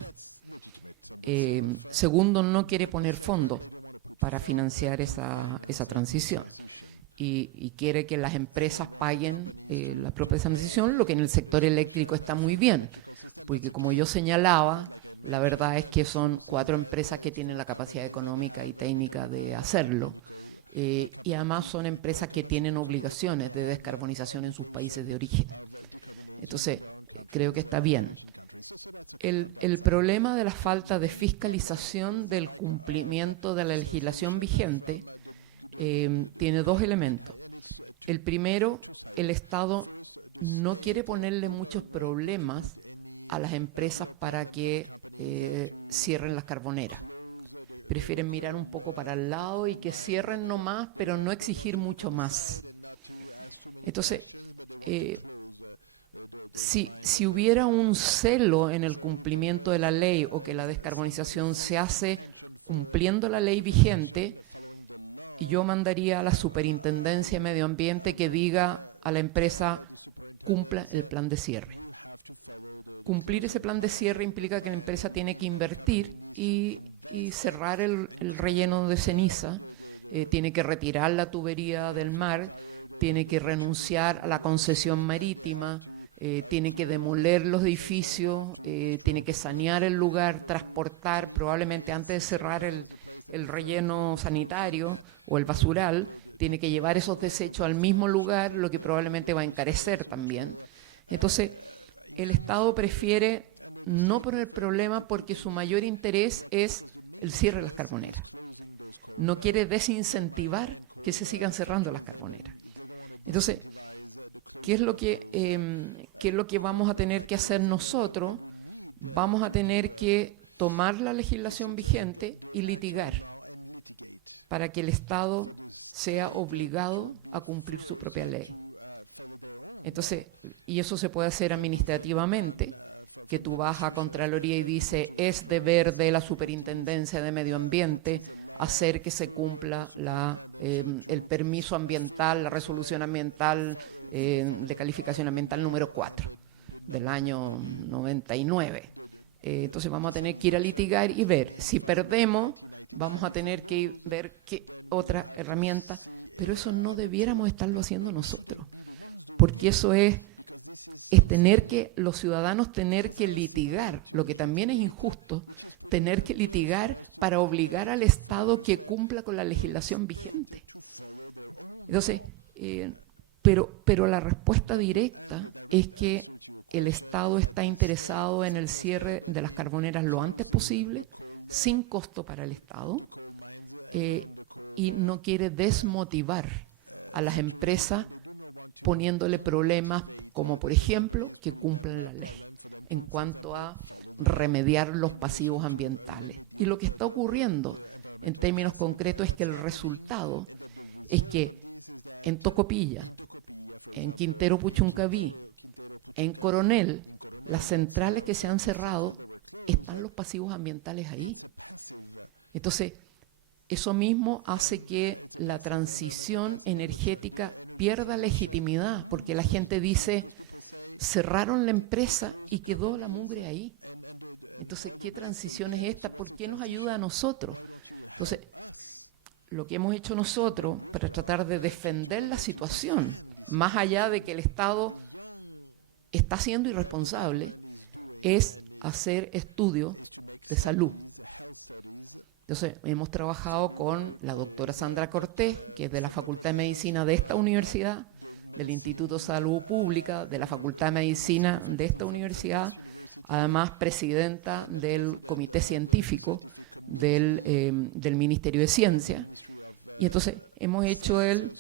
Segundo, no quiere poner fondos para financiar esa transición, y quiere que las empresas paguen la propia transición, lo que en el sector eléctrico está muy bien, porque como yo señalaba, la verdad es que son 4 empresas que tienen la capacidad económica y técnica de hacerlo, y además son empresas que tienen obligaciones de descarbonización en sus países de origen. Entonces, creo que está bien. El problema de la falta de fiscalización del cumplimiento de la legislación vigente tiene 2 elementos. El primero, el Estado no quiere ponerle muchos problemas a las empresas para que cierren las carboneras. Prefieren mirar un poco para el lado y que cierren nomás, pero no exigir mucho más. Entonces, si hubiera un celo en el cumplimiento de la ley, o que la descarbonización se hace cumpliendo la ley vigente, yo mandaría a la Superintendencia de Medio Ambiente que diga a la empresa: cumpla el plan de cierre. Cumplir ese plan de cierre implica que la empresa tiene que invertir y cerrar el relleno de ceniza tiene que retirar la tubería del mar, tiene que renunciar a la concesión marítima, tiene que demoler los edificios, tiene que sanear el lugar, transportar, probablemente antes de cerrar el relleno sanitario o el basural, tiene que llevar esos desechos al mismo lugar, lo que probablemente va a encarecer también. Entonces, el Estado prefiere no poner problema porque su mayor interés es el cierre de las carboneras. No quiere desincentivar que se sigan cerrando las carboneras. Entonces, ¿qué es lo que vamos a tener que hacer nosotros? Vamos a tener que tomar la legislación vigente y litigar para que el Estado sea obligado a cumplir su propia ley. Entonces, y eso se puede hacer administrativamente, que tú vas a Contraloría y dice, es deber de la Superintendencia de Medio Ambiente hacer que se cumpla el permiso ambiental, la resolución ambiental de calificación ambiental número 4 del año 99. Entonces vamos a tener que ir a litigar y ver. Si perdemos, vamos a tener que ver qué otra herramienta, pero eso no debiéramos estarlo haciendo nosotros, porque eso es tener que, los ciudadanos tener que litigar, lo que también es injusto, tener que litigar para obligar al Estado que cumpla con la legislación vigente. Entonces, pero la respuesta directa es que el Estado está interesado en el cierre de las carboneras lo antes posible, sin costo para el Estado, y no quiere desmotivar a las empresas poniéndole problemas como, por ejemplo, que cumplan la ley en cuanto a remediar los pasivos ambientales. Y lo que está ocurriendo en términos concretos es que el resultado es que en Tocopilla, en Quintero Puchuncaví, en Coronel, las centrales que se han cerrado, están los pasivos ambientales ahí. Entonces, eso mismo hace que la transición energética pierda legitimidad, porque la gente dice, cerraron la empresa y quedó la mugre ahí. Entonces, ¿qué transición es esta? ¿Por qué nos ayuda a nosotros? Entonces, lo que hemos hecho nosotros para tratar de defender la situación, más allá de que el Estado está siendo irresponsable, es hacer estudios de salud. Entonces, hemos trabajado con la doctora Sandra Cortés, que es de la Facultad de Medicina de esta universidad, del Instituto de Salud Pública, de la Facultad de Medicina de esta universidad, además presidenta del Comité Científico del Ministerio de Ciencia. Y entonces hemos hecho el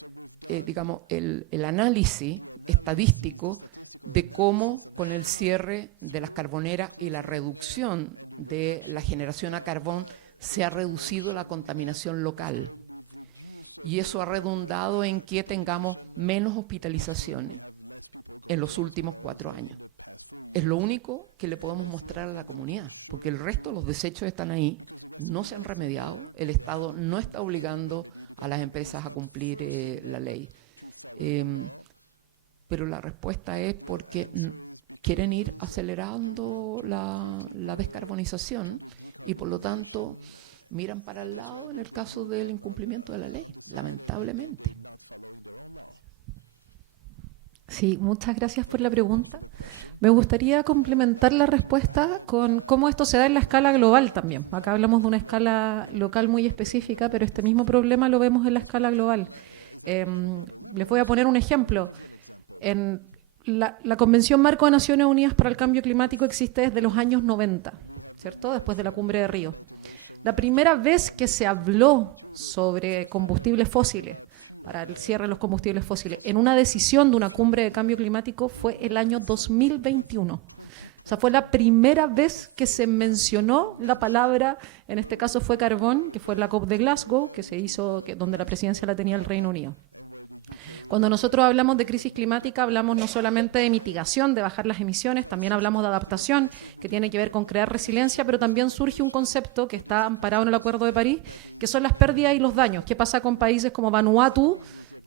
análisis estadístico de cómo con el cierre de las carboneras y la reducción de la generación a carbón se ha reducido la contaminación local. Y eso ha redundado en que tengamos menos hospitalizaciones en los últimos 4 años. Es lo único que le podemos mostrar a la comunidad, porque el resto, los desechos están ahí, no se han remediado, el Estado no está obligando a las empresas a cumplir la ley. Pero la respuesta es porque quieren ir acelerando la descarbonización y por lo tanto miran para el lado en el caso del incumplimiento de la ley, lamentablemente. Sí, muchas gracias por la pregunta. Me gustaría complementar la respuesta con cómo esto se da en la escala global también. Acá hablamos de una escala local muy específica, pero este mismo problema lo vemos en la escala global. Les voy a poner un ejemplo. En la Convención Marco de Naciones Unidas para el Cambio Climático existe desde los años 90, ¿cierto? Después de la Cumbre de Río. La primera vez que se habló sobre combustibles fósiles, para el cierre de los combustibles fósiles, en una decisión de una cumbre de cambio climático fue el año 2021. O sea, fue la primera vez que se mencionó la palabra, en este caso fue carbón, que fue la COP de Glasgow, que se hizo, donde la presidencia la tenía el Reino Unido. Cuando nosotros hablamos de crisis climática, hablamos no solamente de mitigación, de bajar las emisiones, también hablamos de adaptación, que tiene que ver con crear resiliencia, pero también surge un concepto que está amparado en el Acuerdo de París, que son las pérdidas y los daños. ¿Qué pasa con países como Vanuatu,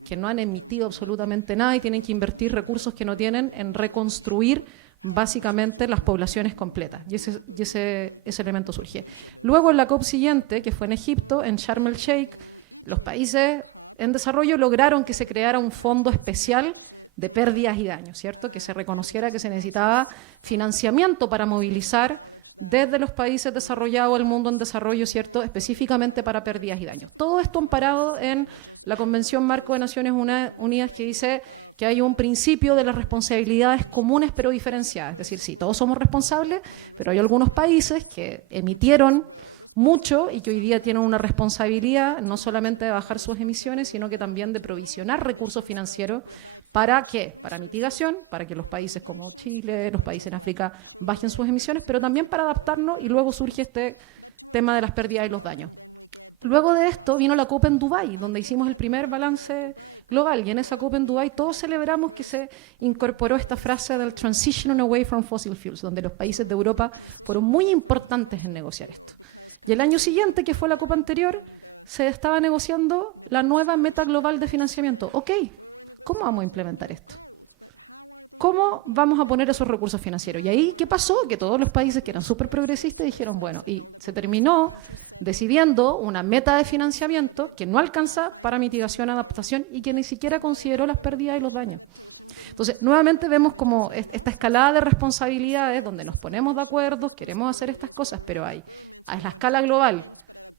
que no han emitido absolutamente nada y tienen que invertir recursos que no tienen en reconstruir básicamente las poblaciones completas? Y ese elemento surge. Luego en la COP siguiente, que fue en Egipto, en Sharm el Sheikh, los países en desarrollo lograron que se creara un fondo especial de pérdidas y daños, ¿cierto? Que se reconociera que se necesitaba financiamiento para movilizar desde los países desarrollados al mundo en desarrollo, ¿cierto? Específicamente para pérdidas y daños. Todo esto amparado en la Convención Marco de Naciones Unidas, que dice que hay un principio de las responsabilidades comunes pero diferenciadas. Es decir, sí, todos somos responsables, pero hay algunos países que emitieron mucho y que hoy día tienen una responsabilidad no solamente de bajar sus emisiones, sino que también de provisionar recursos financieros. ¿Para qué? Para mitigación, para que los países como Chile, los países en África bajen sus emisiones, pero también para adaptarnos, y luego surge este tema de las pérdidas y los daños. Luego de esto vino la COP en Dubái, donde hicimos el primer balance global, y en esa COP en Dubái todos celebramos que se incorporó esta frase del transition away from fossil fuels, donde los países de Europa fueron muy importantes en negociar esto. Y el año siguiente, que fue la COP anterior, se estaba negociando la nueva meta global de financiamiento. Ok, ¿cómo vamos a implementar esto? ¿Cómo vamos a poner esos recursos financieros? Y ahí, ¿qué pasó? Que todos los países que eran súper progresistas dijeron, bueno, y se terminó decidiendo una meta de financiamiento que no alcanza para mitigación, adaptación y que ni siquiera consideró las pérdidas y los daños. Entonces, nuevamente vemos como esta escalada de responsabilidades donde nos ponemos de acuerdo, queremos hacer estas cosas, pero hay a la escala global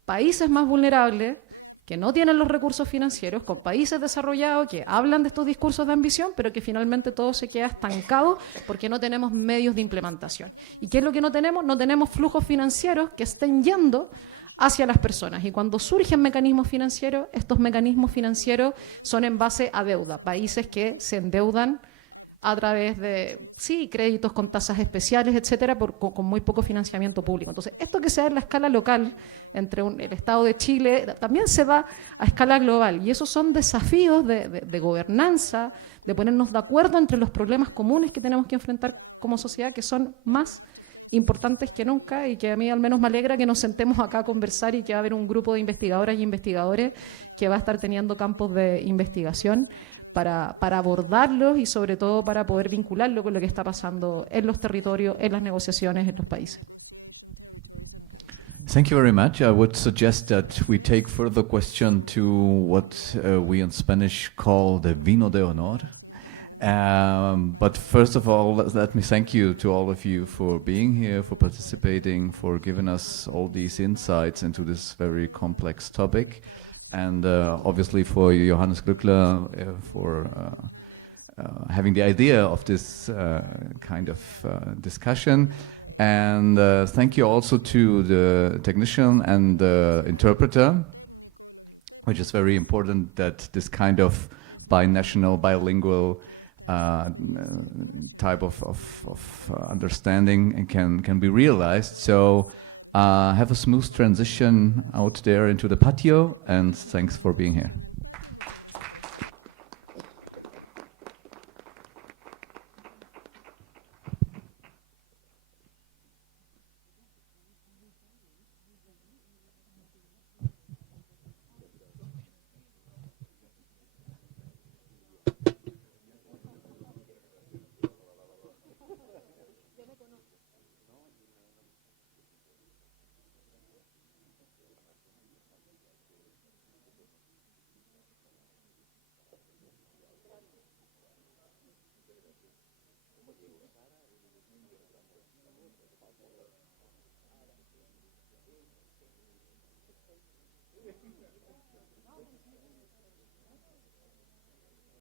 países más vulnerables que no tienen los recursos financieros, con países desarrollados que hablan de estos discursos de ambición, pero que finalmente todo se queda estancado porque no tenemos medios de implementación. ¿Y qué es lo que no tenemos? No tenemos flujos financieros que estén yendo hacia las personas. Y cuando surgen mecanismos financieros, estos mecanismos financieros son en base a deuda. Países que se endeudan a través de, sí, créditos con tasas especiales, etcétera, con muy poco financiamiento público. Entonces, esto que se da en la escala local, entre el Estado de Chile, también se da a escala global. Y esos son desafíos de gobernanza, de ponernos de acuerdo entre los problemas comunes que tenemos que enfrentar como sociedad, que son más importantes que nunca, y que a mí al menos me alegra que nos sentemos acá a conversar y que va a haber un grupo de investigadoras y investigadores que va a estar teniendo campos de investigación para abordarlos y sobre todo para poder vincularlo con lo que está pasando en los territorios, en las negociaciones, en los países. Thank you very much. I would suggest that we take further question to what we in Spanish call the vino de honor. But first of all, let me thank you to all of you for being here, for participating, for giving us all these insights into this very complex topic. And obviously for Johannes Glückler for having the idea of this kind of discussion. And thank you also to the technician and the interpreter, which is very important that this kind of binational, bilingual type of understanding can be realized. So have a smooth transition out there into the patio, and thanks for being here.